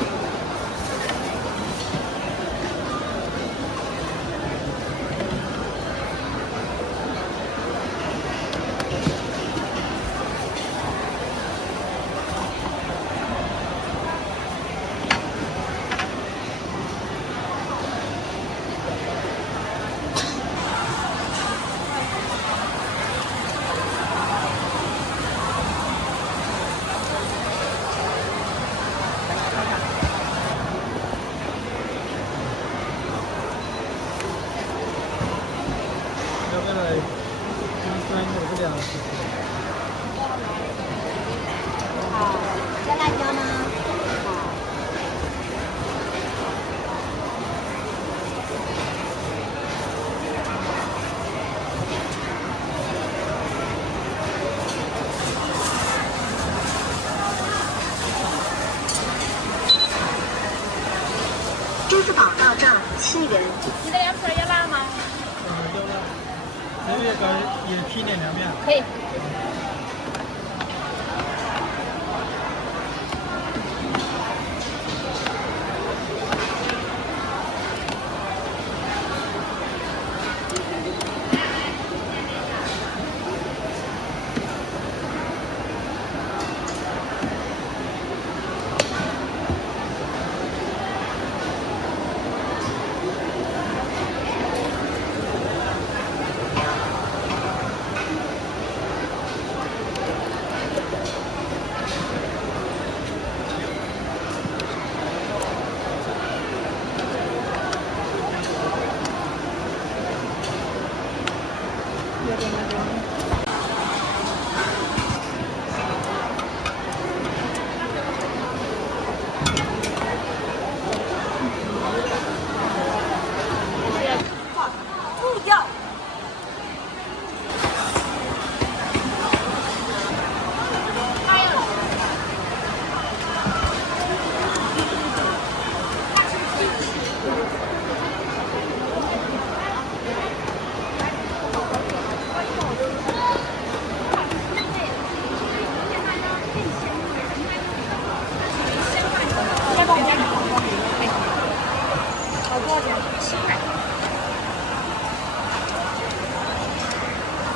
好，要辣椒吗？好。狮子堡到站7元。你的凉皮要辣吗？要辣。这个也拼点凉面。可以。不要。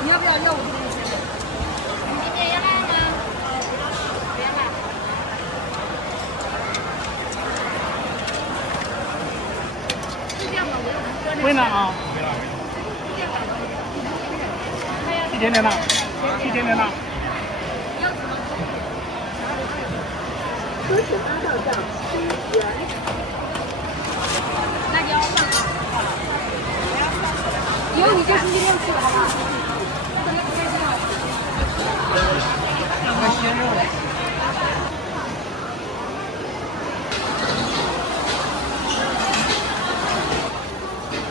你要不要要我给你切？你点要辣吗？不要辣。是这样的，会辣啊！一点点辣，一点点辣。车前八道站7元。辣椒放啊！以后你就星期天去好吗？那个鲜肉。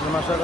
怎么说的？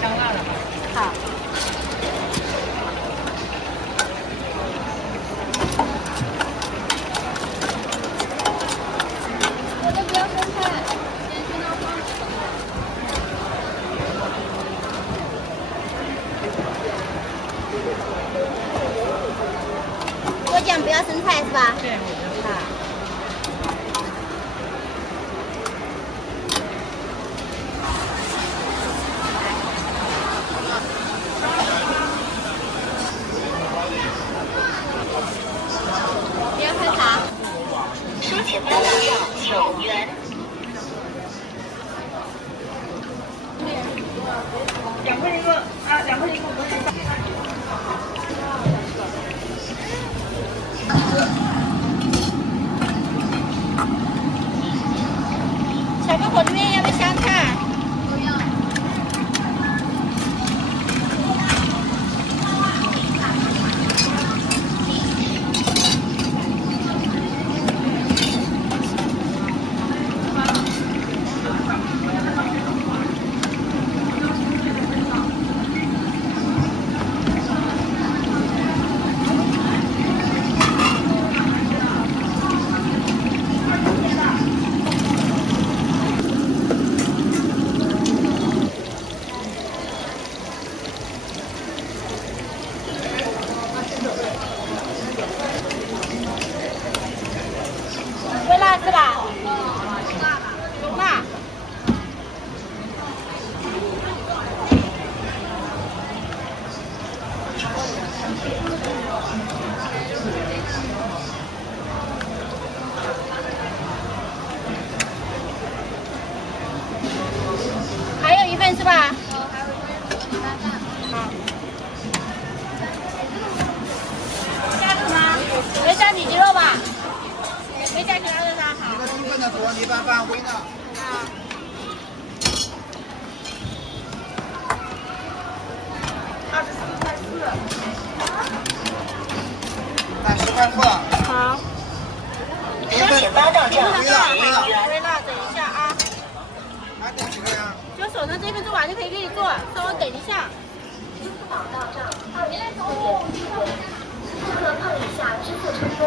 香辣的吧？好。我都不要生菜，先去那放。我讲不要生菜是吧？对，好。你要喝茶？收钱单要9元。2块一个啊，2块一个。小个火锅面要不要香菜？不要。微辣是吧？中辣。还有一份是吧？还有一份好。加什么？没加里脊肉吧？没加其他的啥好。一个中份的左，米饭饭微的。好。10块4。好。收钱8到账微辣微辣。微辣，等一下啊。还点几个呀？就手上这份做完就可以给你做，稍微等一下。支付宝到账2元4点顾客碰一下支付成功。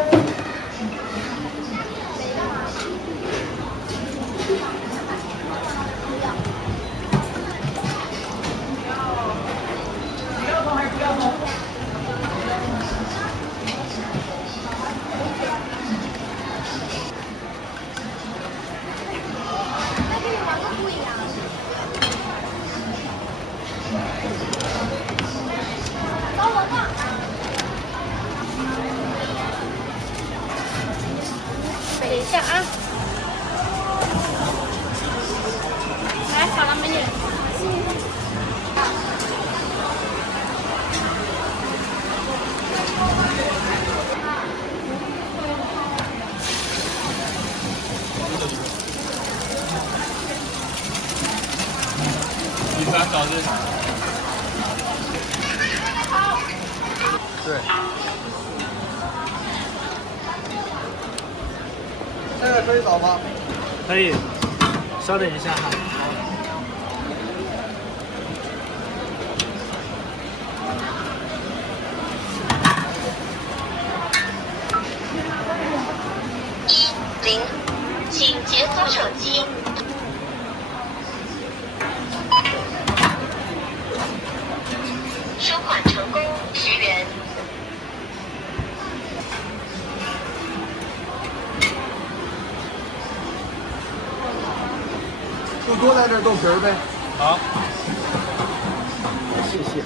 等一下啊。来，好了，美女。13小时。对。这个可以找吗？可以，稍等一下哈。10，请解锁手机。收款成功10元。就多来点豆皮儿呗。好。谢谢。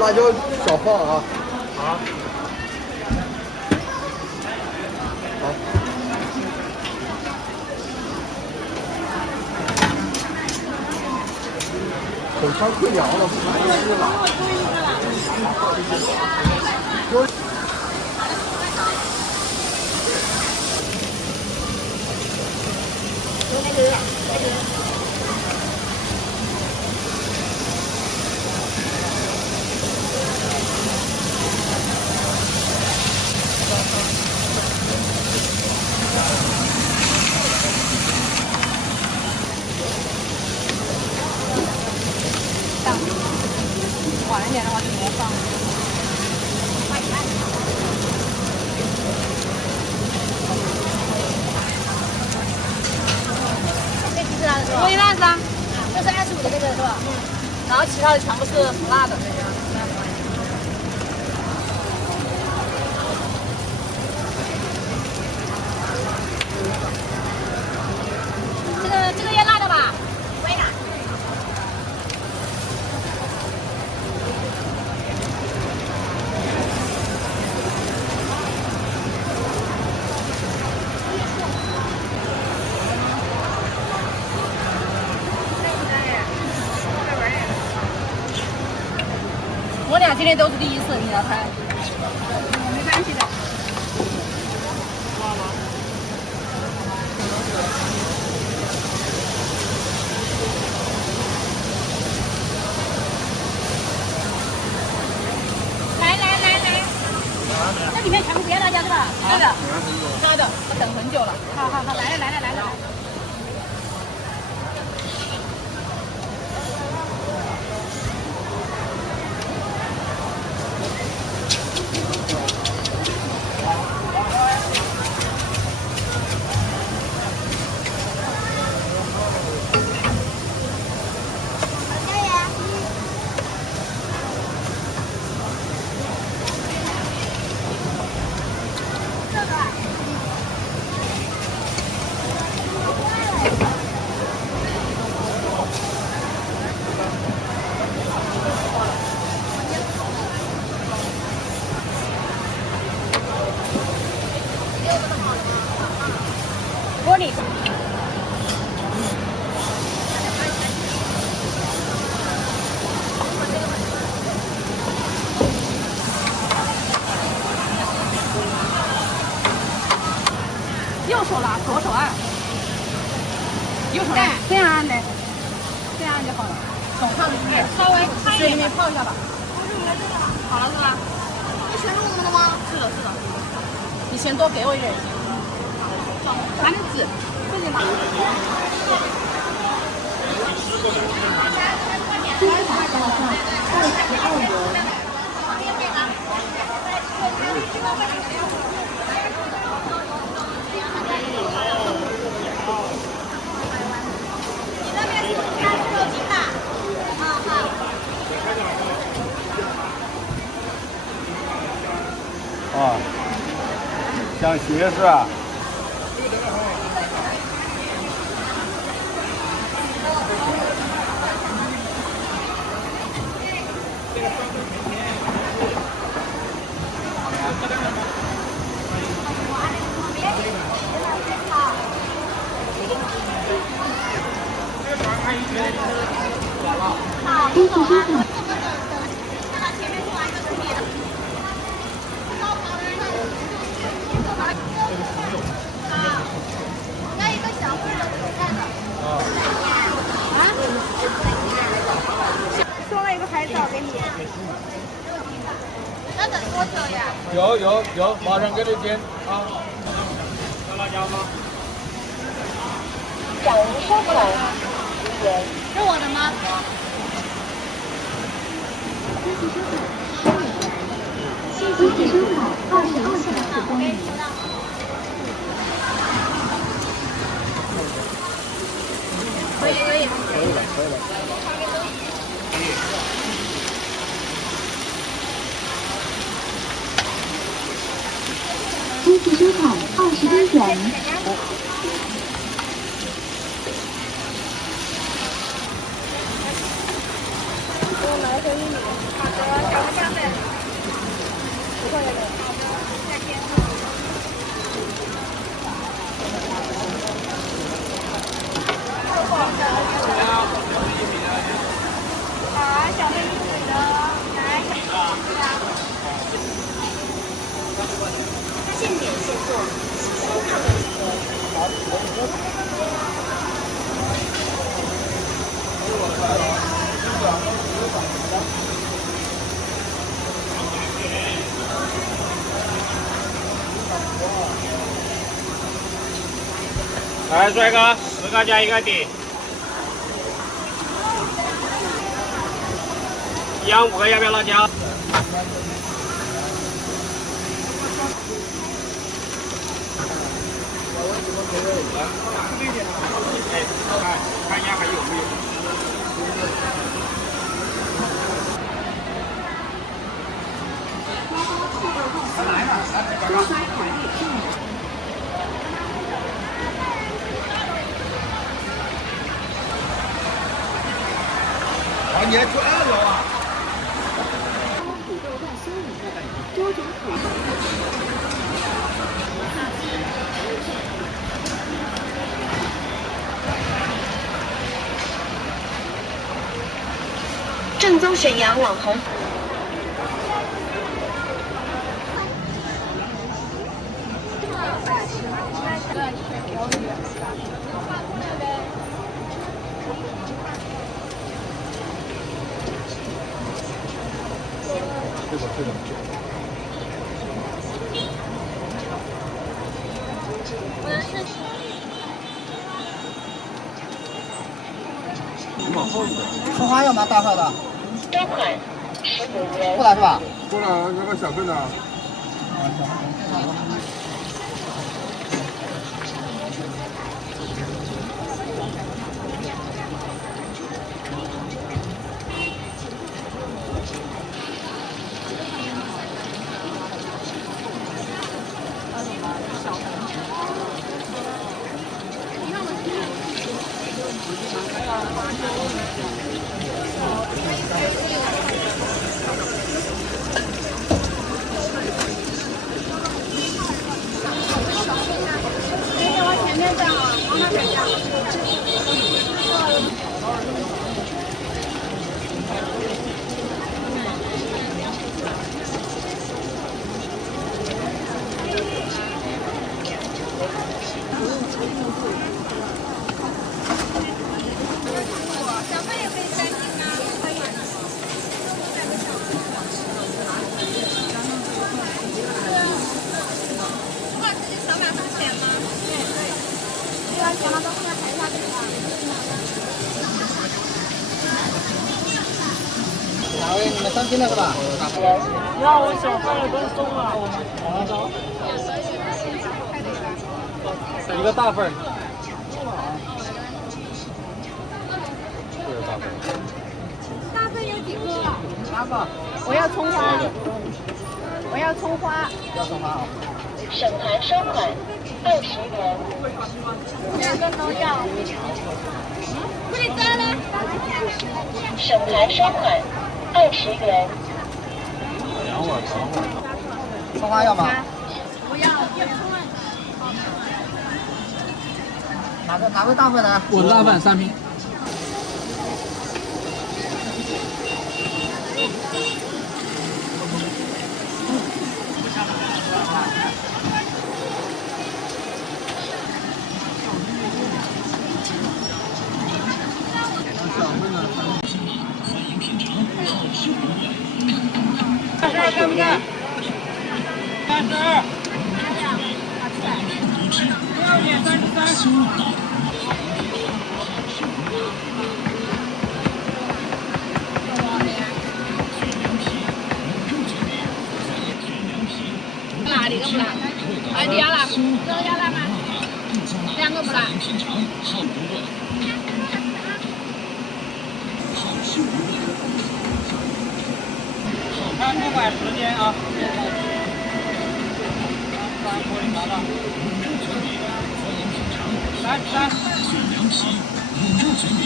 辣椒小放啊。好。好。可口腔溃疡了，不然就是了。晚一点的话就模放。我一篮子啊，就是25的那个是吧？然后其他的全部是不辣的。这个也辣的吧？我也辣。我俩今天都是第一次，你来猜。没关系的。来，这里面全部直接辣椒是吧？对的，辣的，我等很久了。好，来了。玻璃。右手拿，左手按。右手按，这样按的，这样按就好了。手放里面，稍微水里面泡一下吧。好了是吧？这全是我们的吗？是的。你先多给我一点。拿点纸，自己拿。啊，想学是吧？送了一个海藻给你。那等多久呀？有，马上给你煎啊。要辣椒吗？小鱼烧烤，是我的吗？西子烧烤22小时公里。可以。西子烧烤21元。给我来一份玉米。好的，小鱼香的。10块钱的。好的，再见。现点现做，新鲜烫的礼盒。来，帅哥，10个加一个底，一样5个，要不要辣椒？看一下还有没有。你还去2楼啊？土豆万松米，多种口味。正宗沈阳网红。葱花要吗？大号的。多款15元。过来是吧？过来，那个小份的。哪位？你们3斤的是吧？要我小份的跟送啊，一个大份。大份有几个3个。我要葱花，我要葱花。要葱花啊。省盘收款20元。2个都要。这里摘了。省盘收款20元。葱花要吗？不要，哪位大份的？我的大份3瓶。干不干？32。多少点？33。辣的个不辣？哎，你要辣？都要辣吗？2个不辣。看不管时间啊。锅里拿到。33。卷凉皮，卤肉卷饼，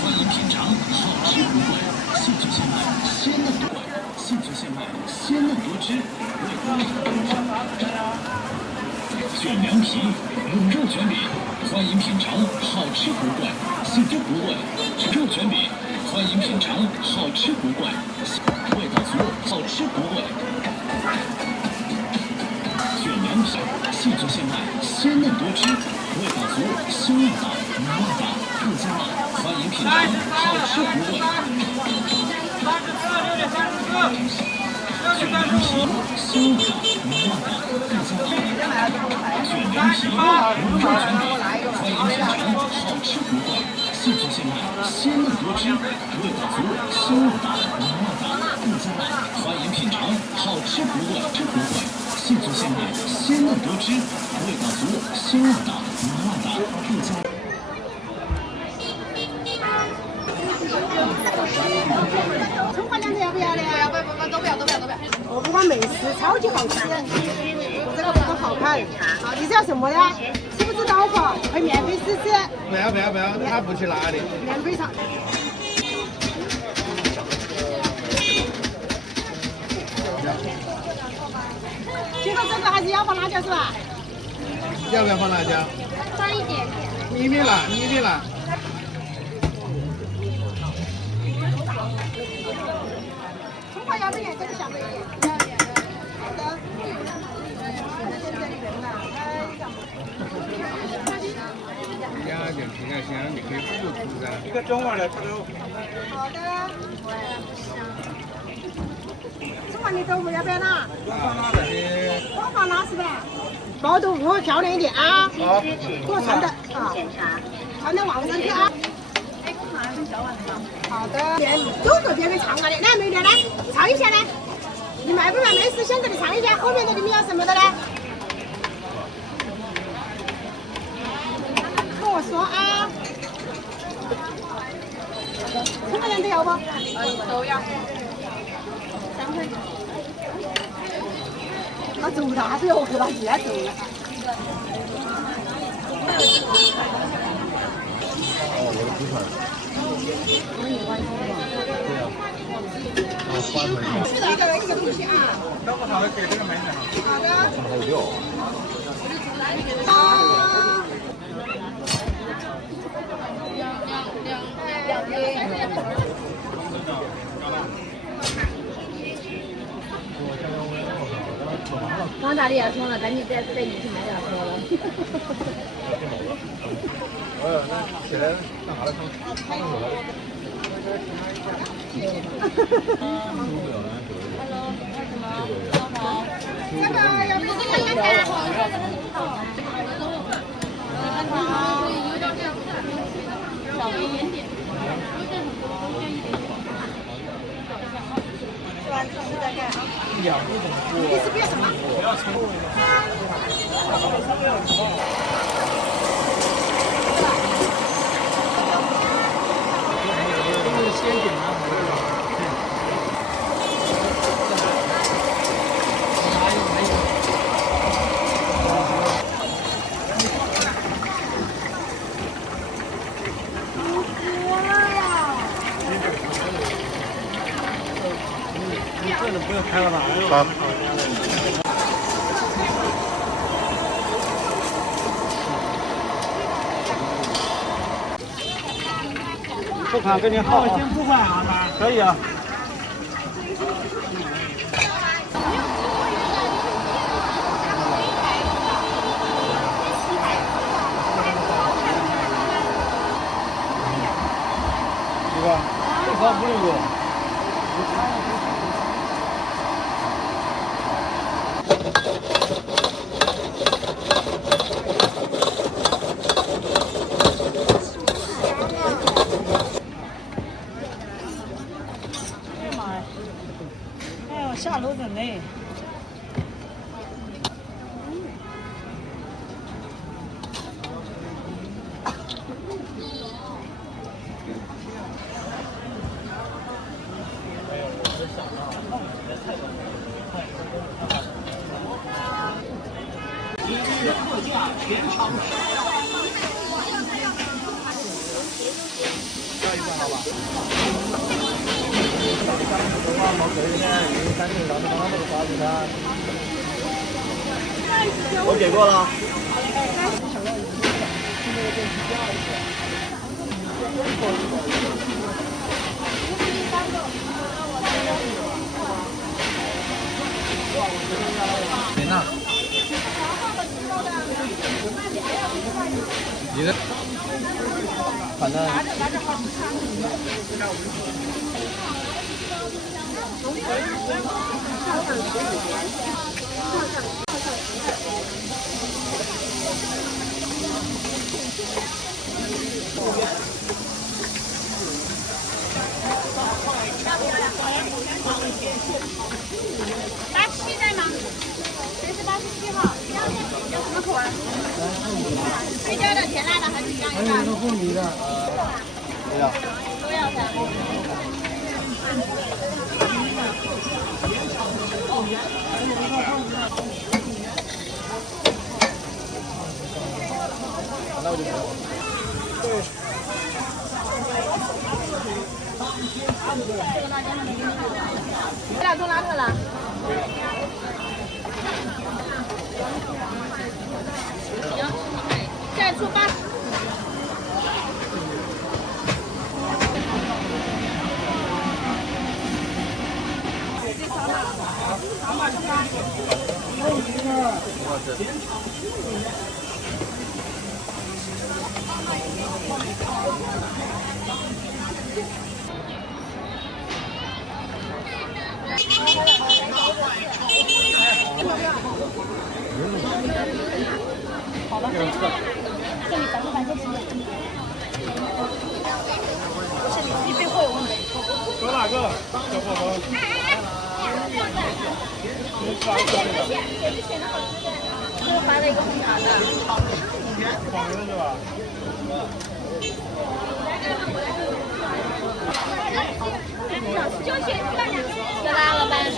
欢迎品尝，好吃不贵，素质现卖，鲜嫩多贵，素质现卖，鲜嫩多汁。卷凉皮，卤肉卷饼，欢迎品尝，好吃不贵，素质不贵。肉卷饼，欢迎品尝，好吃不贵，味道足，好吃不贵。鲜嫩多汁，味道足，香辣大，麻辣大，不加辣，欢迎品尝，好吃不贵。卷凉皮，香辣大，麻辣大，不加辣。卷凉皮，五肉卷饼，欢迎品尝，好吃不贵。现做现卖，鲜嫩多汁，味道足，香辣大，麻辣大，不加辣，欢迎品尝，好吃不贵，吃不贵。现做现卖，鲜嫩多汁，味道足，香辣大，麻辣大，不加辣。葱花两个要不要的？不，都不要。我不管美食，超级好吃。这个不好看。好，你是要什么的？是不是刀法？配面粉试试。不要，他不吃辣的。面粉炒。结果这个还是要放辣椒是吧？要不要放辣椒？放一点点。你的辣。葱花要不要？这个小的一点。好的。两点皮在香，你可以不涂噻。一个中碗的豆腐。好的。中碗的豆腐要不要拿？光放辣是吧？包豆腐漂亮一点啊！好，给我穿的啊，穿的旺上去啊！好的，都个别唱啊的，来美女来唱一下来，你卖不卖没事，选择的唱一下，后面的你们要什么的呢？跟我说啊，葱花两个要不？都要。3块。他做啥子哟？给他既然做了。我的不算。一个东西啊。那么好的给这个买点。好的。还有料。刚大的要说了，但你在一起卖要说了。那现在那啥了？这个要不要看看？小一点点。吃完吃再看。你是不要什么？不要葱。不用开了吧？好。不看给你好，先不管啊，可以啊。这个这块不用。下楼人嘞。特价全场我给过了。谁呢？你的，反正。87在吗？这是87号，要什么口味？黑椒的、甜辣的还是酱油的？还有一个凤梨的。对呀。都要噻。那我就对。这俩都拿出来。再出80。好了，这里3个半就是你背后有问题。找哪个？小宝宝。我发了一个红茶的。黄的是吧？就拿了半水。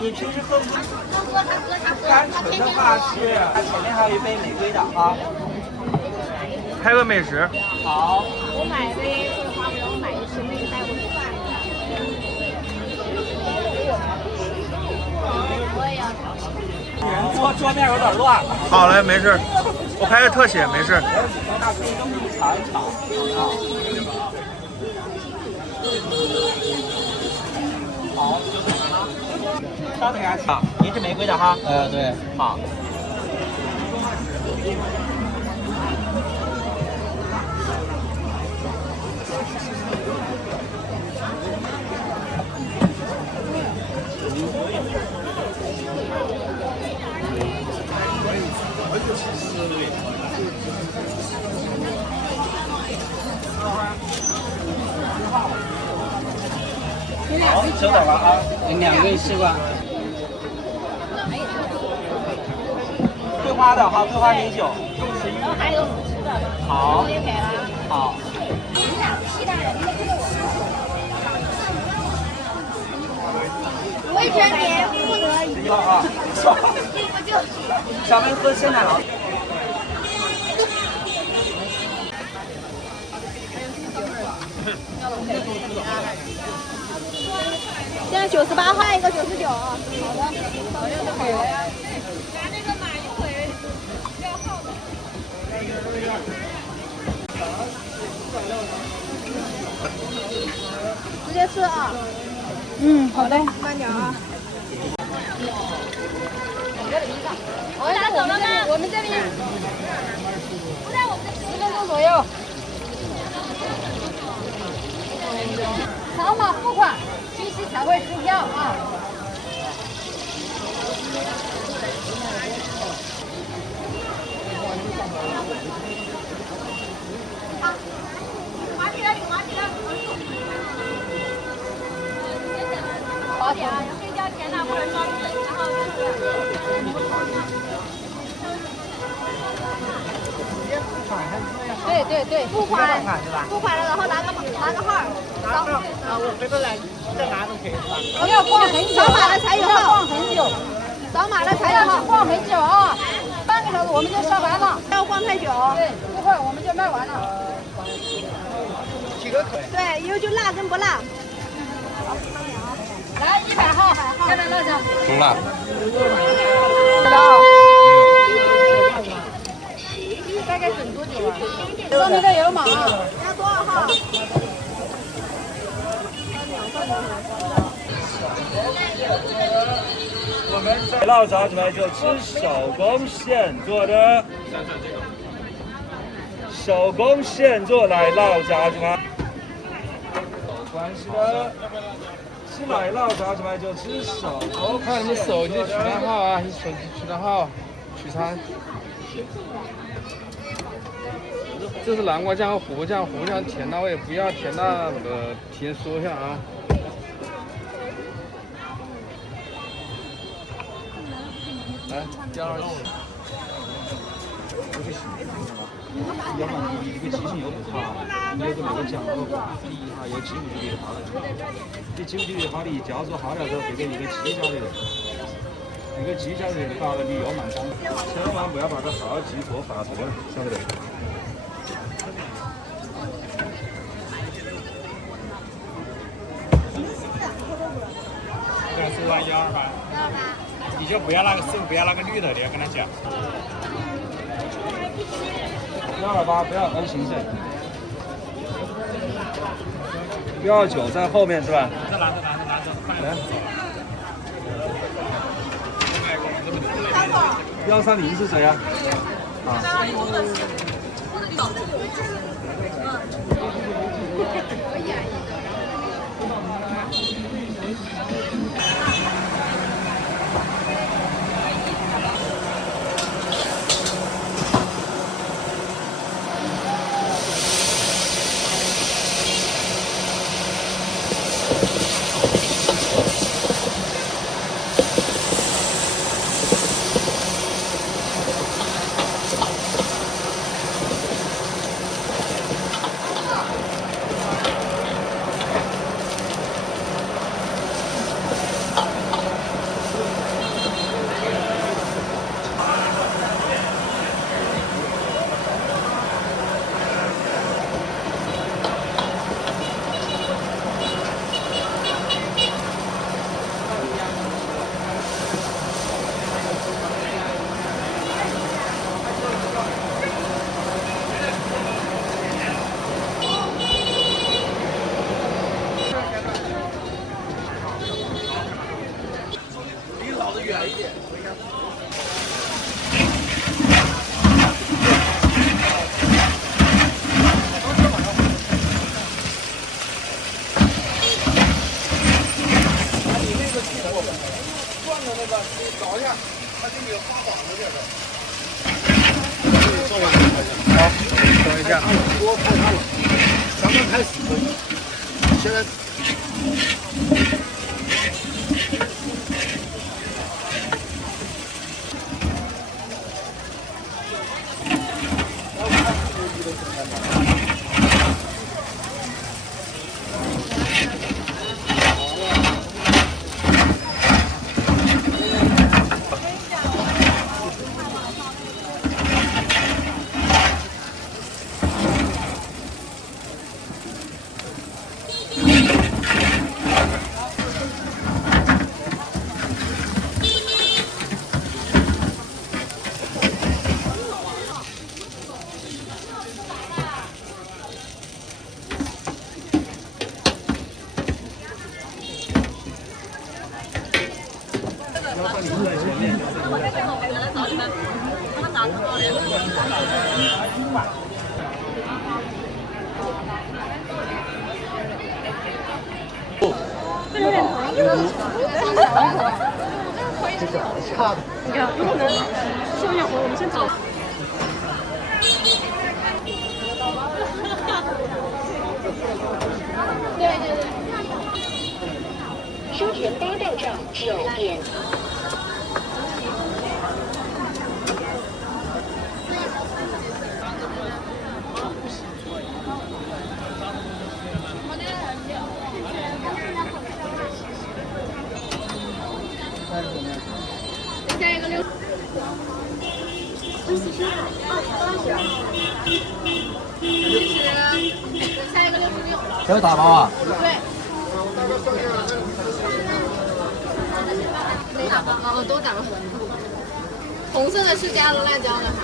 你平时喝甘醇的话是，它前面还有一杯玫瑰的啊。拍个美食。好。我买的桂花不要买的是没带过饭。我也要桌面有点乱。好嘞，没事，我拍个特写，没事。那可以跟你尝一尝啊。好。稍等一下，好，您是玫瑰的哈？对。好。好，久等了啊！你2个西瓜。桂花的哈，桂花米酒。然后还有福吃的。好。好。我觉得你不得已。啊。小妹喝鲜奶酪。现在98换一个99。好的，好像就可以了呀。拿那个马一回要号的。直接吃啊。好的。慢点啊。我们哪走了吗？我们这里。不在我们这10分钟左右。扫码付款，信息才会出票啊。滑起来，滑起来。好点啊，先交钱呐，或者刷存，然后对，付款付款了，然后拿个号。拿号啊，我回头来再拿都可以是吧？不要逛很久，扫码了才有号。扫码了才有号，逛很久啊，半个小时我们就下班了。不要逛太久。对，一会儿我们就卖完了。几个口？对，以后就辣跟不辣。来100号，要来辣椒。中了。大概整多久啊？上面的有码。要多少号？我们在老炸猪排就吃手工现做的，手工现做来老炸猪排，没关系的。吃来老炸猪排就吃手工。看你们手机取得号啊，你手机取得号，取餐。这是南瓜酱和胡椒酱，胡椒酱甜到位，不要甜到提前说一下啊。来，加上去。要不然你这个记性又不好，你有个那个酱的话，第一哈又记不住别的号了，你记不住别的号，你一叫做号了之后，会给一个记家的人，一个记家的人打了你又蛮脏，千万不要把这号记错发出去，晓得不？这个是128，你就不要那个手，不要那个绿的，你要跟他讲。128不要按行程，129在后面是吧？这拿着，来。130是谁呀？啊。刚刚开始，现在。你看，有可能是有点火，我们先走。收钱8到账9点。还有大包啊？对。吧？哦，多打吧。红色的是加了辣椒的哈。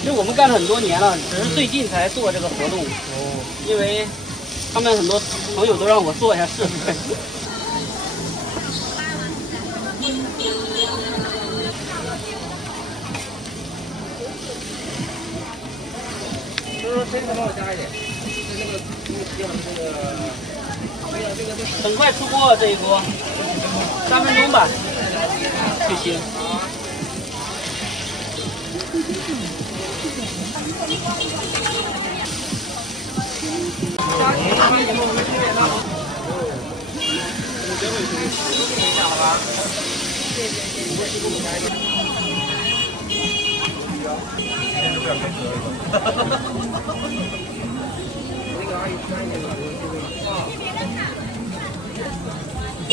其实我们干了很多年了，只是最近才做这个活动。哦。因为他们很多朋友都让我做一下试试。就是这个帮我加一点，很快出锅了这一锅，3分钟吧，就行。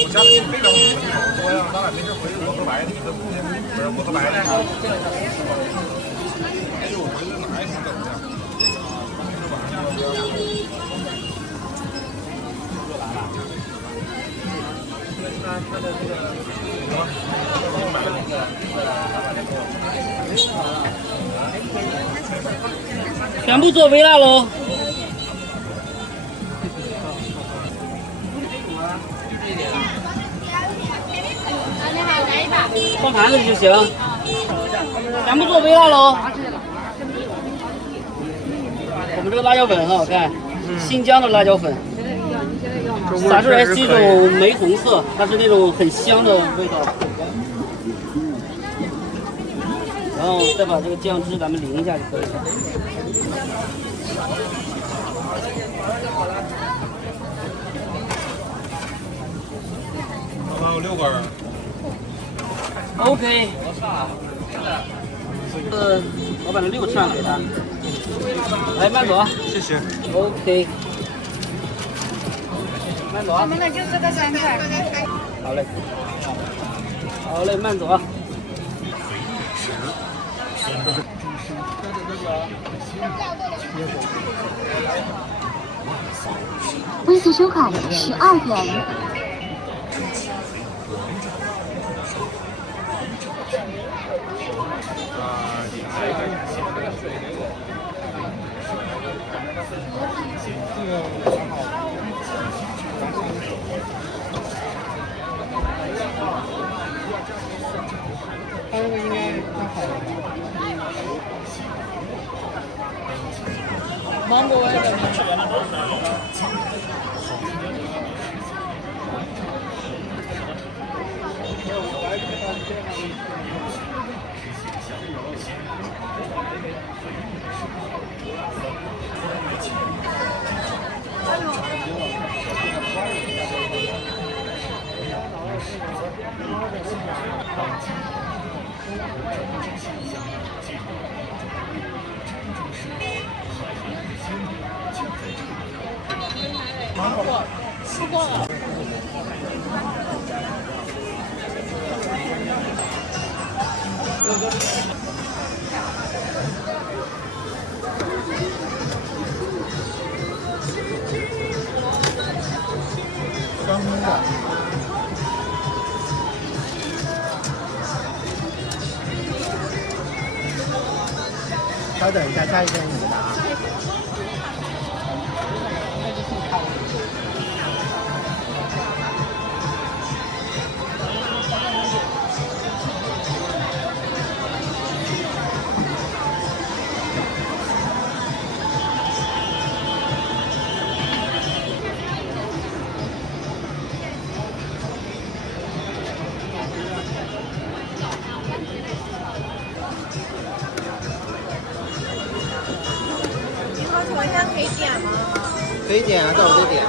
我家的非常多呀，咱俩没事回去做白的，你这不是我做白的。哎呦，我这哪一次整的？全部做微辣喽！放盘子就行，全部做微辣喽。我们这个辣椒粉很好看，新疆的辣椒粉，撒出来是一种玫红色，它是那种很香的味道。然后再把这个酱汁咱们淋一下就可以了。有6根。OK。老板的6串给他。来，慢走啊。谢谢。OK。慢走啊。我们的就这个3块。好嘞。好嘞，慢走啊。微信收款12元。他这个应该还好了吧？芒果味的。芒果吃过了。酸风的。稍等一下，下一个你的啊。晚上可以点吗？可以点啊，到我这点。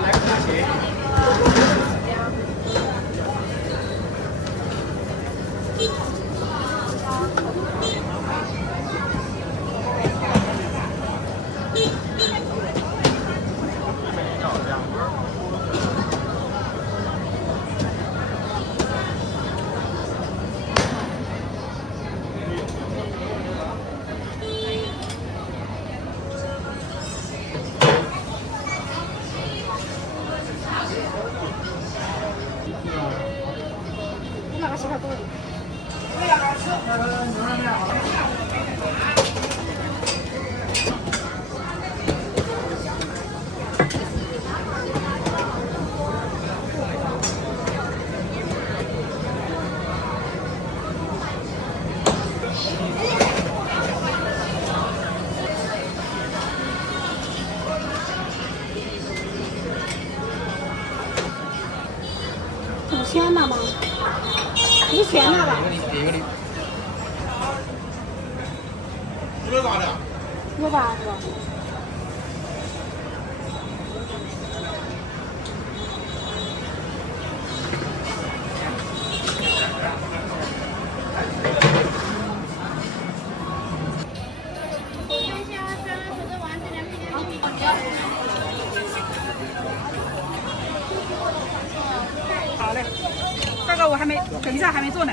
来，你选了吧？一个的。有啥的？有吧？是吧？好嘞，这个我还没，等一下还没做呢。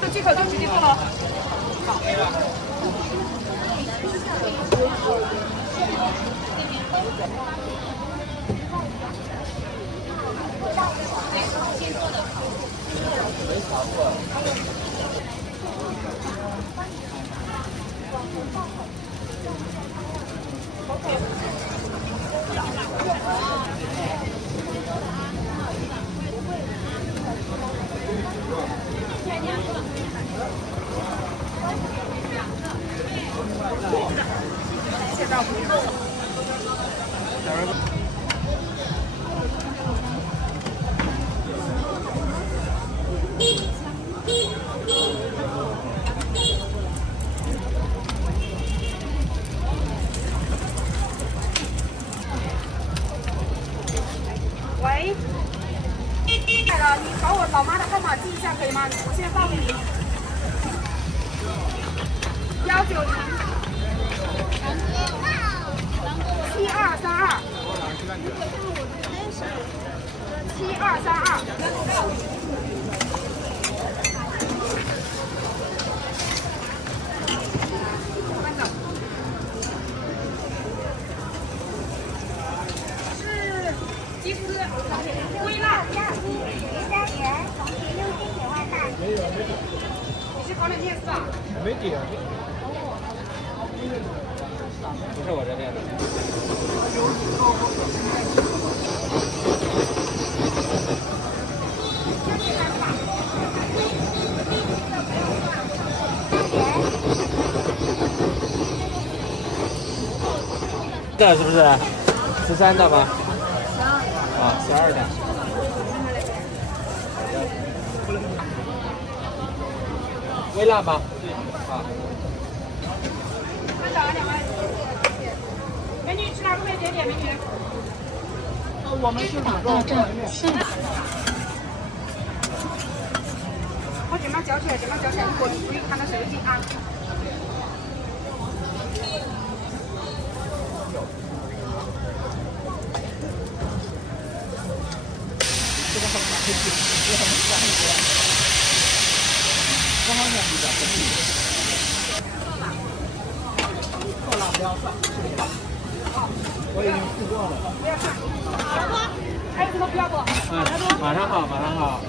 这几口就直接做了。好。谢照顾。喂，来了，你把我老妈的号码记一下可以吗？我现在报给你。190。7232。是鸡丝微辣。你是烤冷面是吧？没点。不是我这边的。这是不是13的吗？啊，12的。微辣吗？啊。美女吃哪个会点美女？我们是哪个站？我这边叫起来，我注意看到手机啊。我已经试过了。还有什么不要不？马上好，马上好。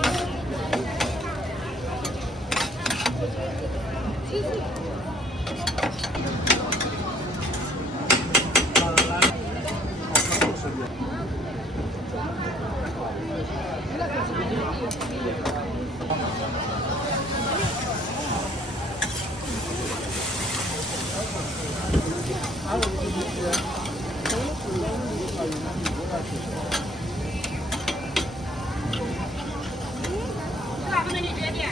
哪个美女直接点？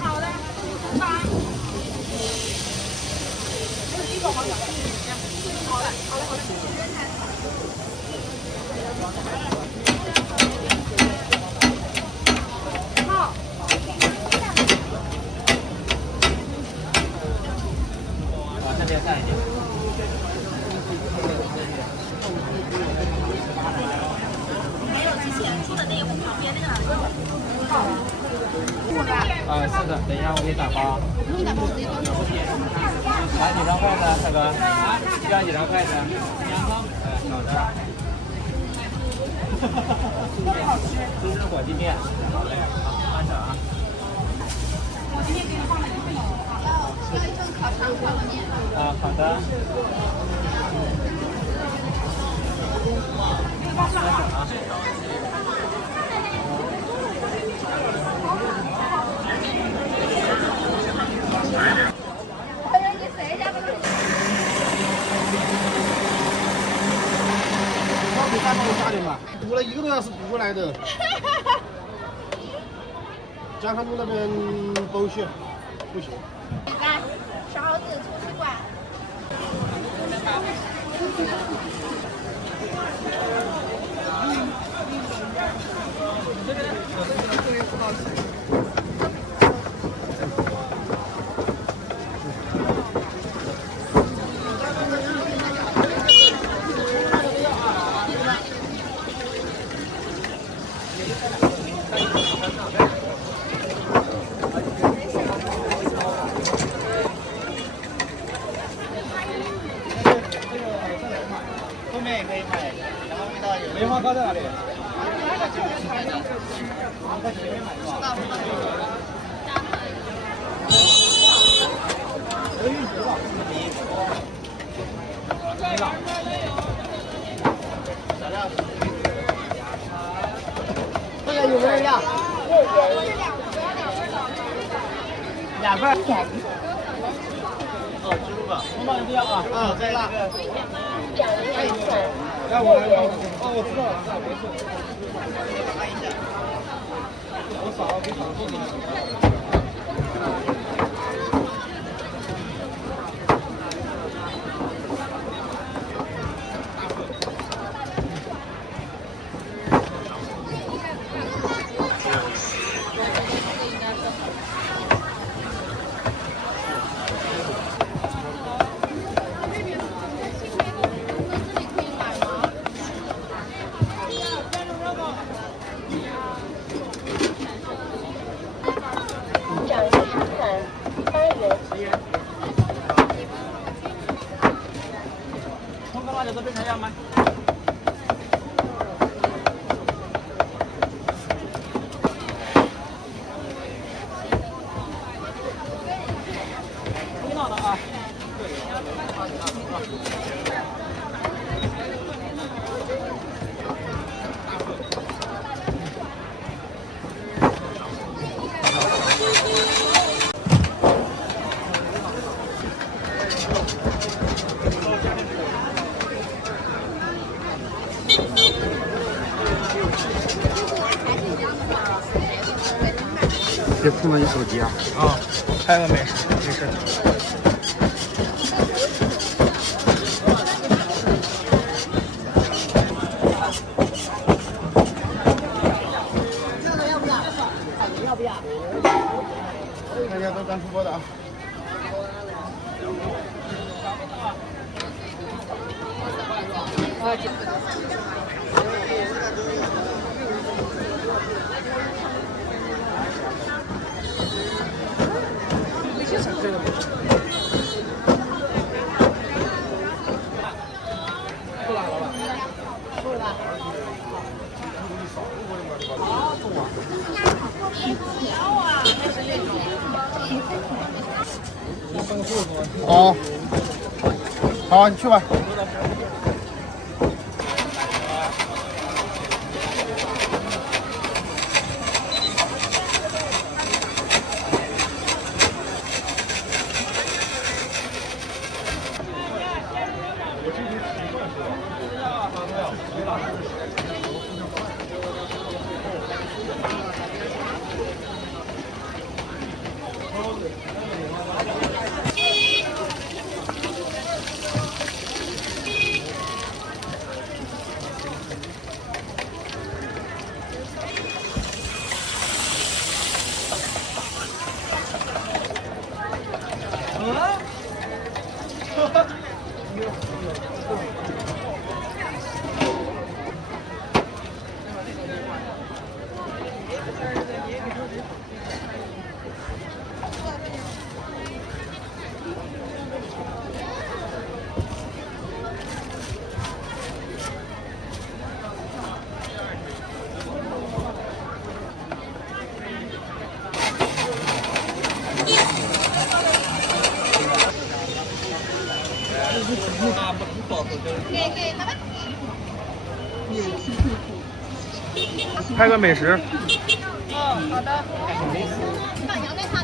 好的，八。一个黄酒。好嘞，好嘞，好嘞。好。往这边站一点。是的，等一下我给你打包。拿几张筷子啊，大哥？要几张筷子？好的。这是火鸡面。好嘞，好，慢着啊。火鸡面给你放了一份要一份烤肠烤冷面。好的。慢着啊。的嘛，堵了1个多小时堵过来的。江汉路那边不行，不行。来，勺子、粗吸管。后面也可以买，然后味道有。梅花糕在哪里？在前面买是吧？可以值了。这个有没有要？2份。哦，支付宝。红包你不要啊？啊，在那个。来，我来。哦，我知道了，没事。看一下。我扫，给扫过去。葱跟辣椒这边还要吗？听到了啊。别碰到你手机啊！啊，拍了没事，没事。要不要？大家都刚出锅的啊。哦，好，你去吧。拍个美食。哦，好的。杨内塔。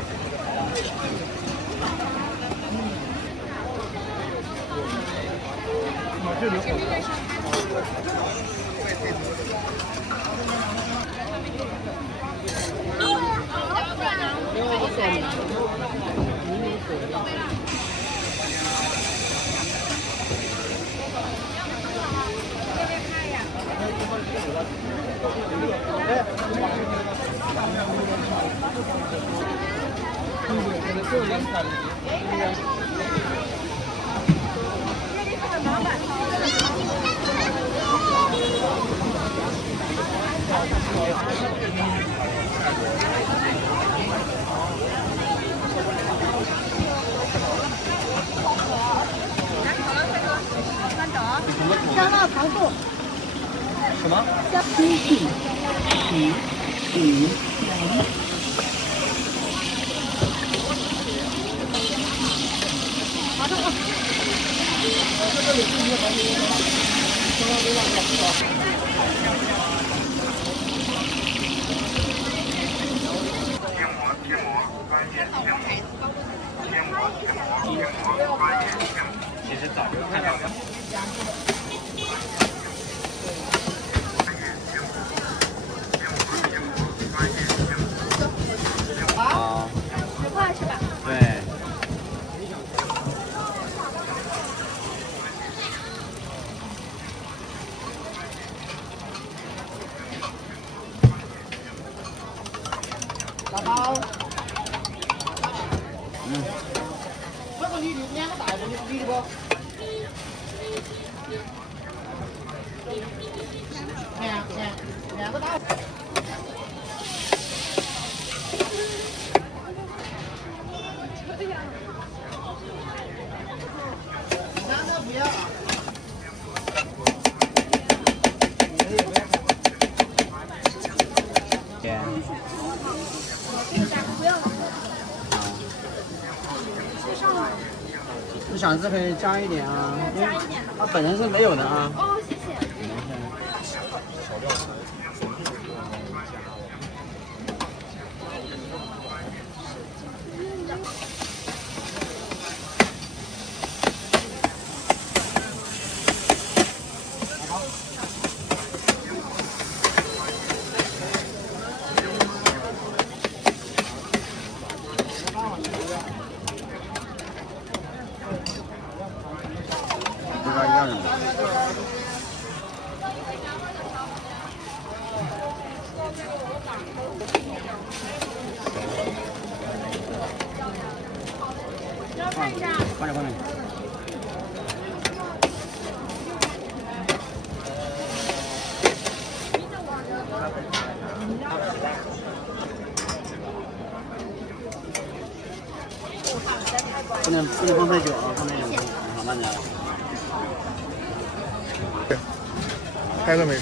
这里好。香辣糖醋。什么？其实早就看到了。啊10块是吧？对。打包。嗯。这个你2个大的，你的不？2个大。2个不要啊。你想吃可以加一点啊，因为它本身是没有的啊。哦，谢谢。这个一样的。放点。不能放太久啊，放太久好慢点。拍了没事。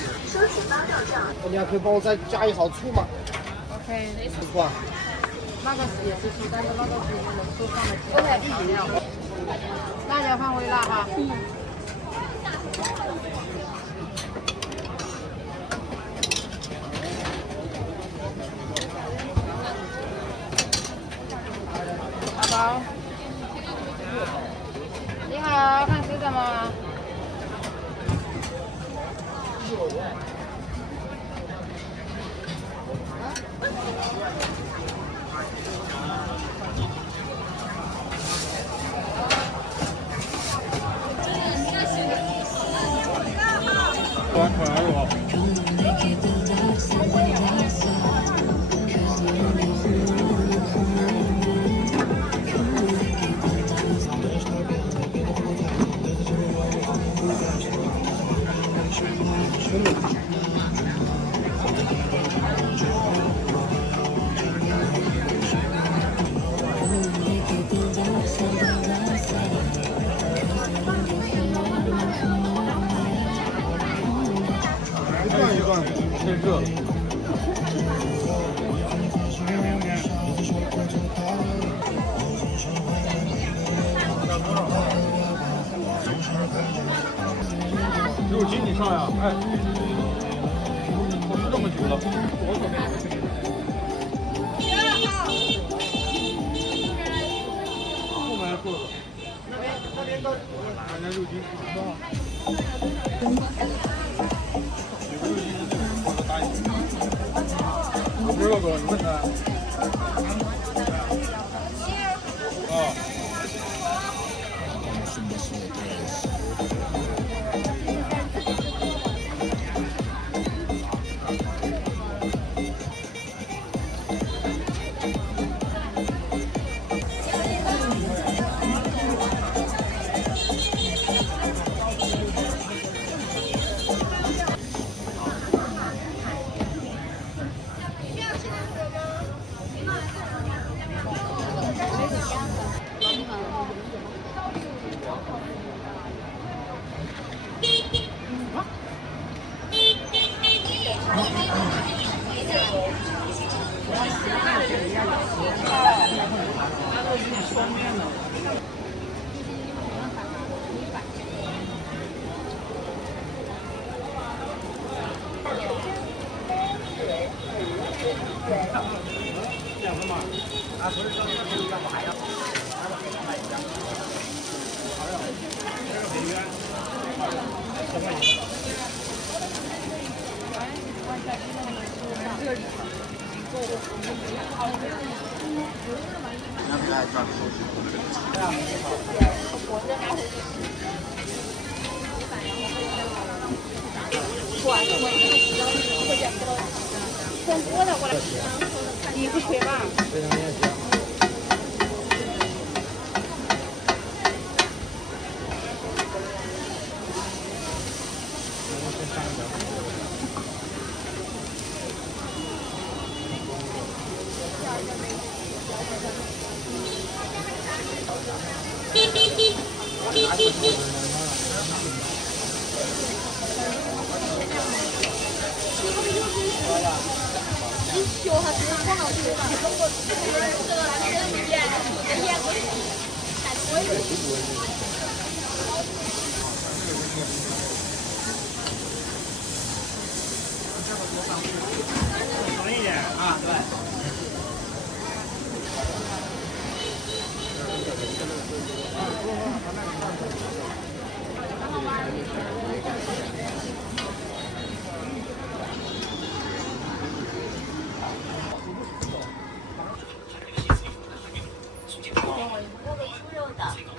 你还可以帮我再加1勺醋吗 OK。醋啊。那个也是醋，但是那个是醋放的其他调料。辣椒放微辣哈。打包。你好，看吃什么？一段，太热了。15斤以上呀，哎，我吃这么久了，我准备。后面坐着。那边到，6斤以上。不知道哥，你问他。啊。你不缺吧？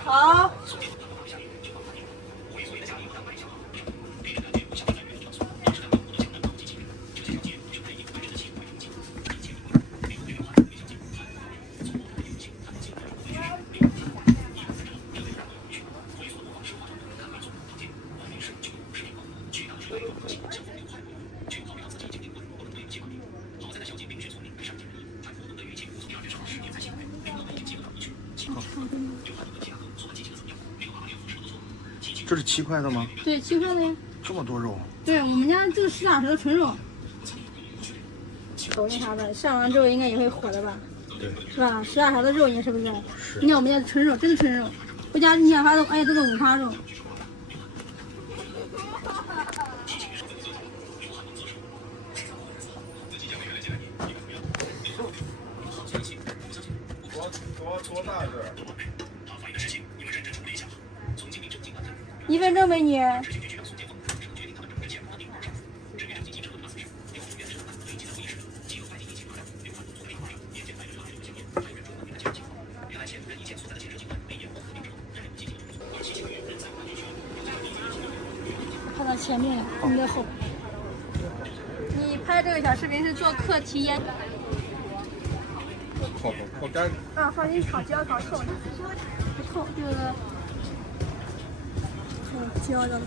好。这是7块的吗？对，7块的呀。这么多肉？对，我们家这个实打实的纯肉。抖音啥的，上完之后应该也会火的吧？对。是吧？实打实的肉，你是不是？是。你看我们家纯肉，真的纯肉，不加你想法都，哎，这是五花肉。多大个？1分钟，美女。拍到前面，你的后。你拍这个小视频是做课题研。好干。啊，放心，烤焦烤透的，不透这个，很焦的。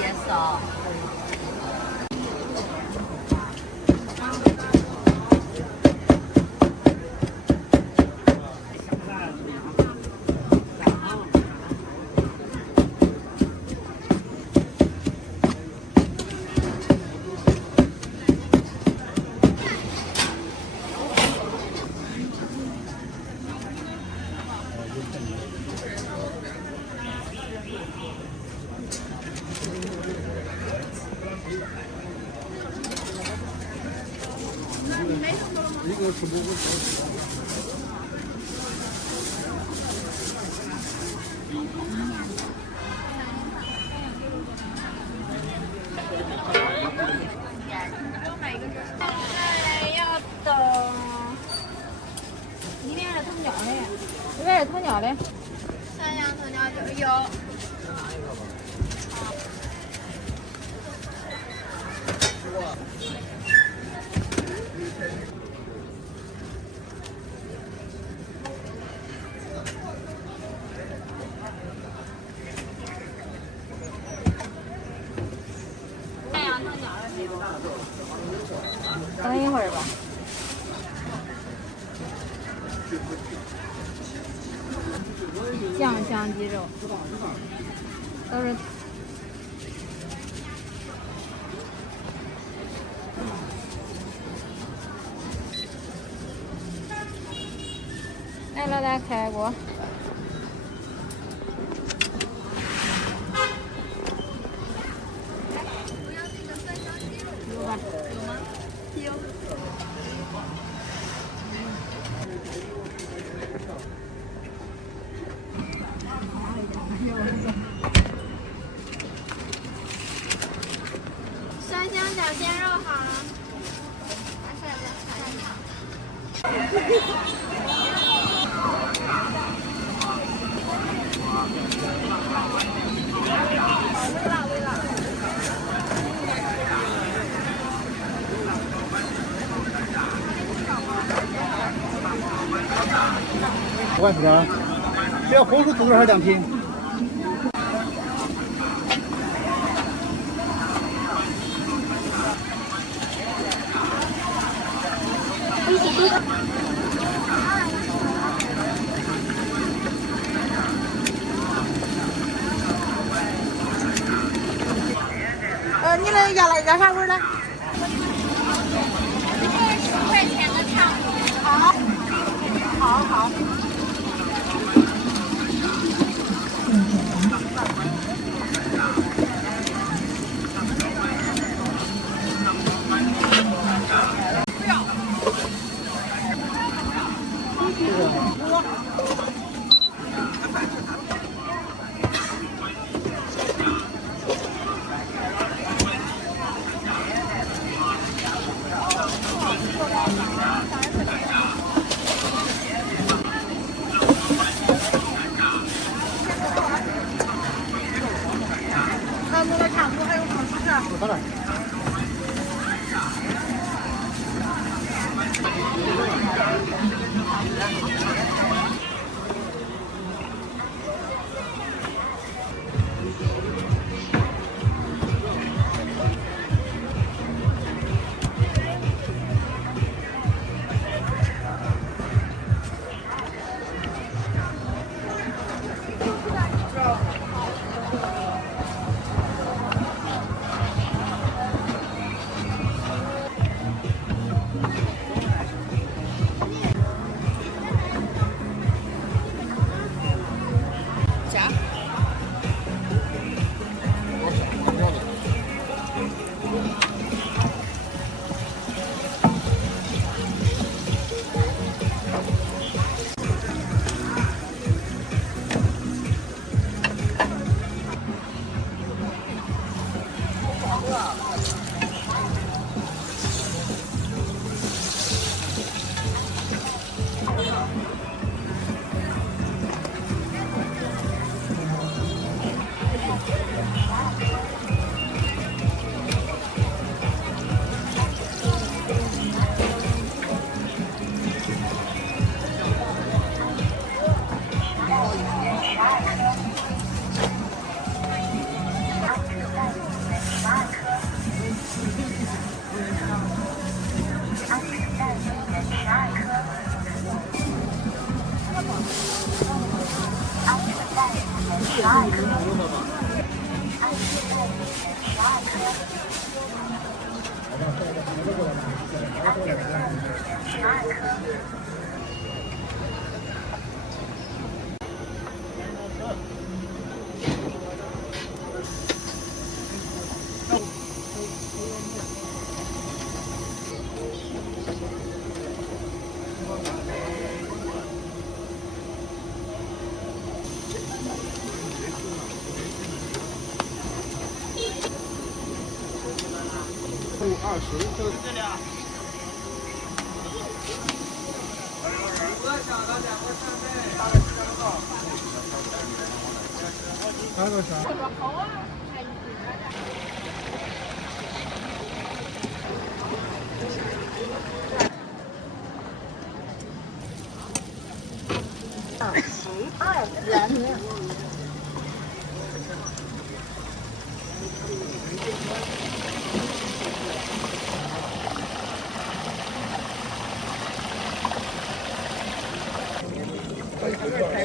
颜色啊。要等，里面是鸵鸟的，里面是鸵鸟的，3样鸵鸟就有。等一会儿吧。酱鸡肉，都是。来，老大开锅。有吧？有吗？有。酸香小鲜肉好了。5块薯条，这要红薯煮多少2瓶？你那要啥味儿的10块钱的汤。好。到了。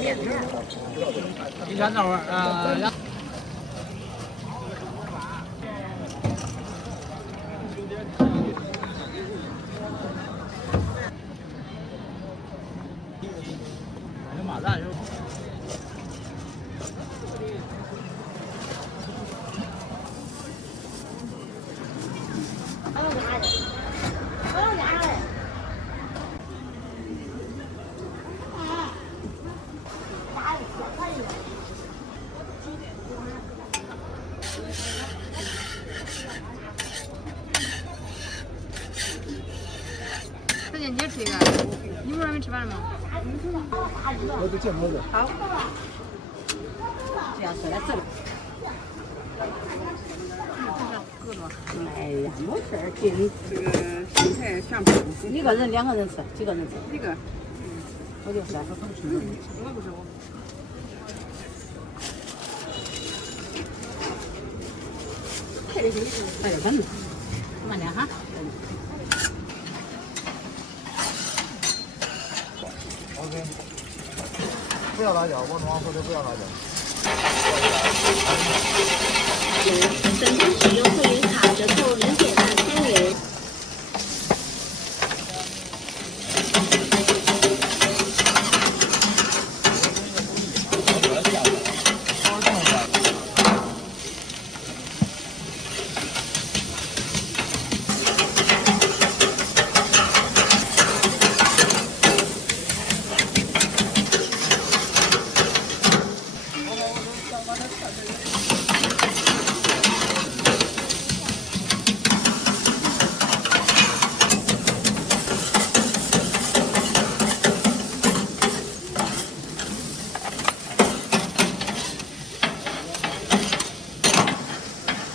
你看这会儿马上就。再见，你也吃一个。你不是还没吃饭吗？我都见过的。好。这样说来这。哎呀，没事儿，进这个生菜全部。一个人2个人吃，几个人吃？一个。我就3个都吃。我不是我。快点，快点，慢点，慢点哈。OK， 不要辣椒，我往后头不要辣椒。本次使用会员卡折扣0.23元。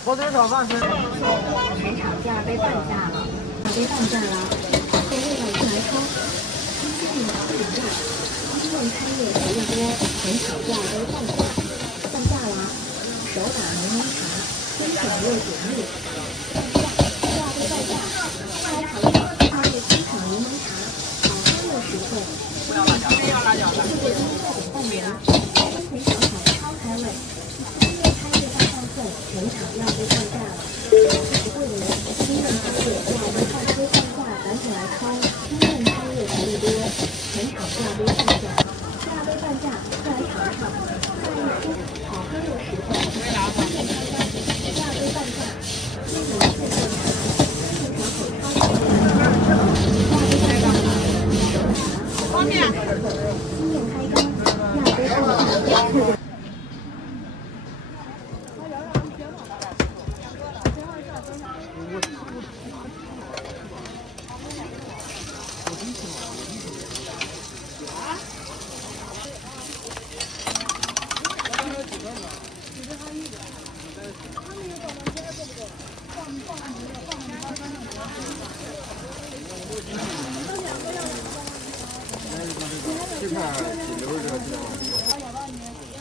火腿炒饭是。全场价被半价了，被半价了，从未来进来抽，新鲜的半价，新任开业活力多，全场价被半价，半价了，手打柠檬茶，鲜爽又解腻，半价，价被半价，快来尝尝2月新场柠檬茶，好喝又实惠。不要辣椒，不要辣椒。4月中6.半年，温泉小炒超开胃。3月开业大放送，全场要被半价了。实惠的人，新任开业要被半推半价，赶紧来抽！新任开业福利多，全场价杯半价，价杯半价，快来尝尝！再一出，好喝又实惠。价杯半价，新人现做茶，现场口超好喝。价杯半价，方便。新店开张，价杯半价。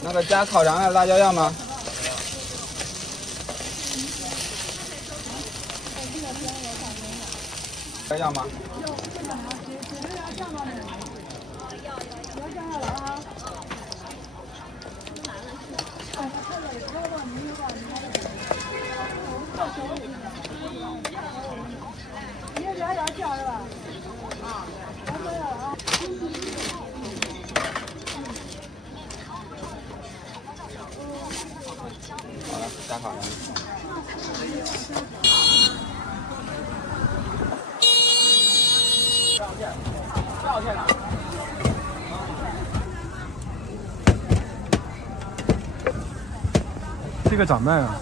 那个加烤肠的辣椒要吗？要吗？好了，加好了。这个咋卖啊？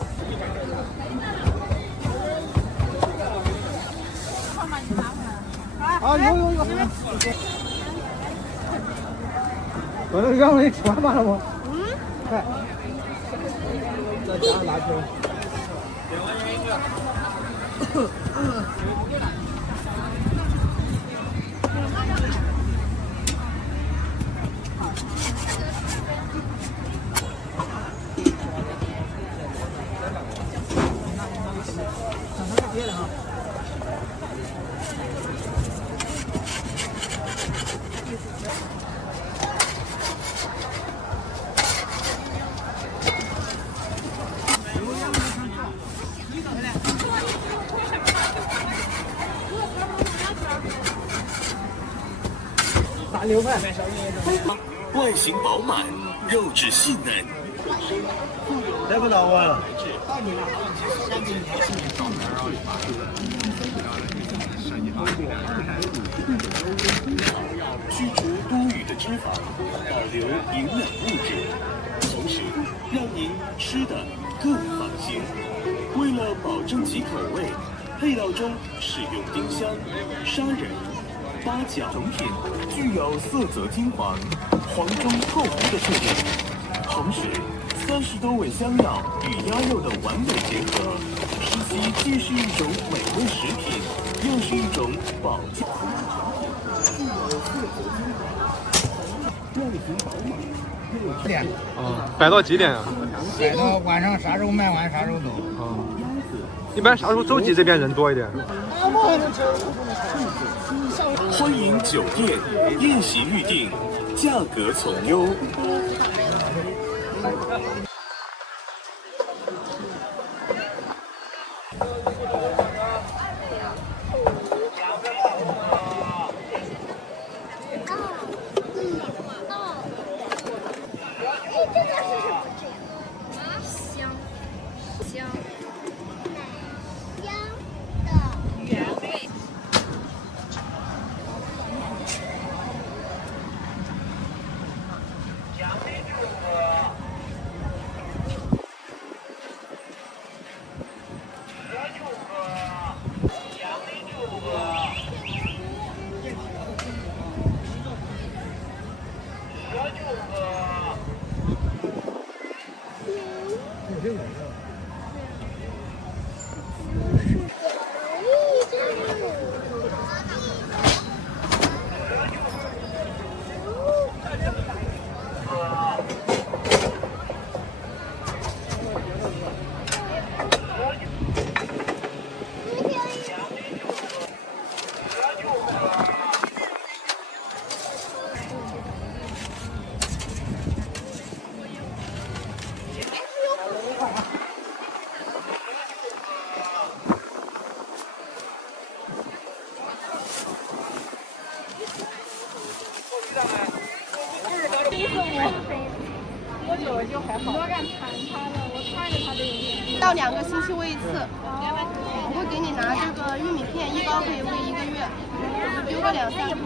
啊，有。我这刚没吃完嘛了不？快。再加上辣椒。别了哈。牛排。外形饱满，肉质细嫩。来不到啊？去除多余的脂肪，保留营养物质，同时让您吃得更放心。为了保证其口味，配料中使用丁香、砂仁、八角等品，具有色泽金黄、黄中透红的特点。同时，30多味香料与鸭肉的完美结合，使其既是一种美味食品，又是一种保健。摆到几点啊？摆到晚上啥时候卖完啥时候走。一般啥时候周几这边人多一点？欢迎酒店宴席预订，价格从优。到2个星期喂一次，我会给你拿这个玉米片，一包可以喂1个月，丢个2、3个。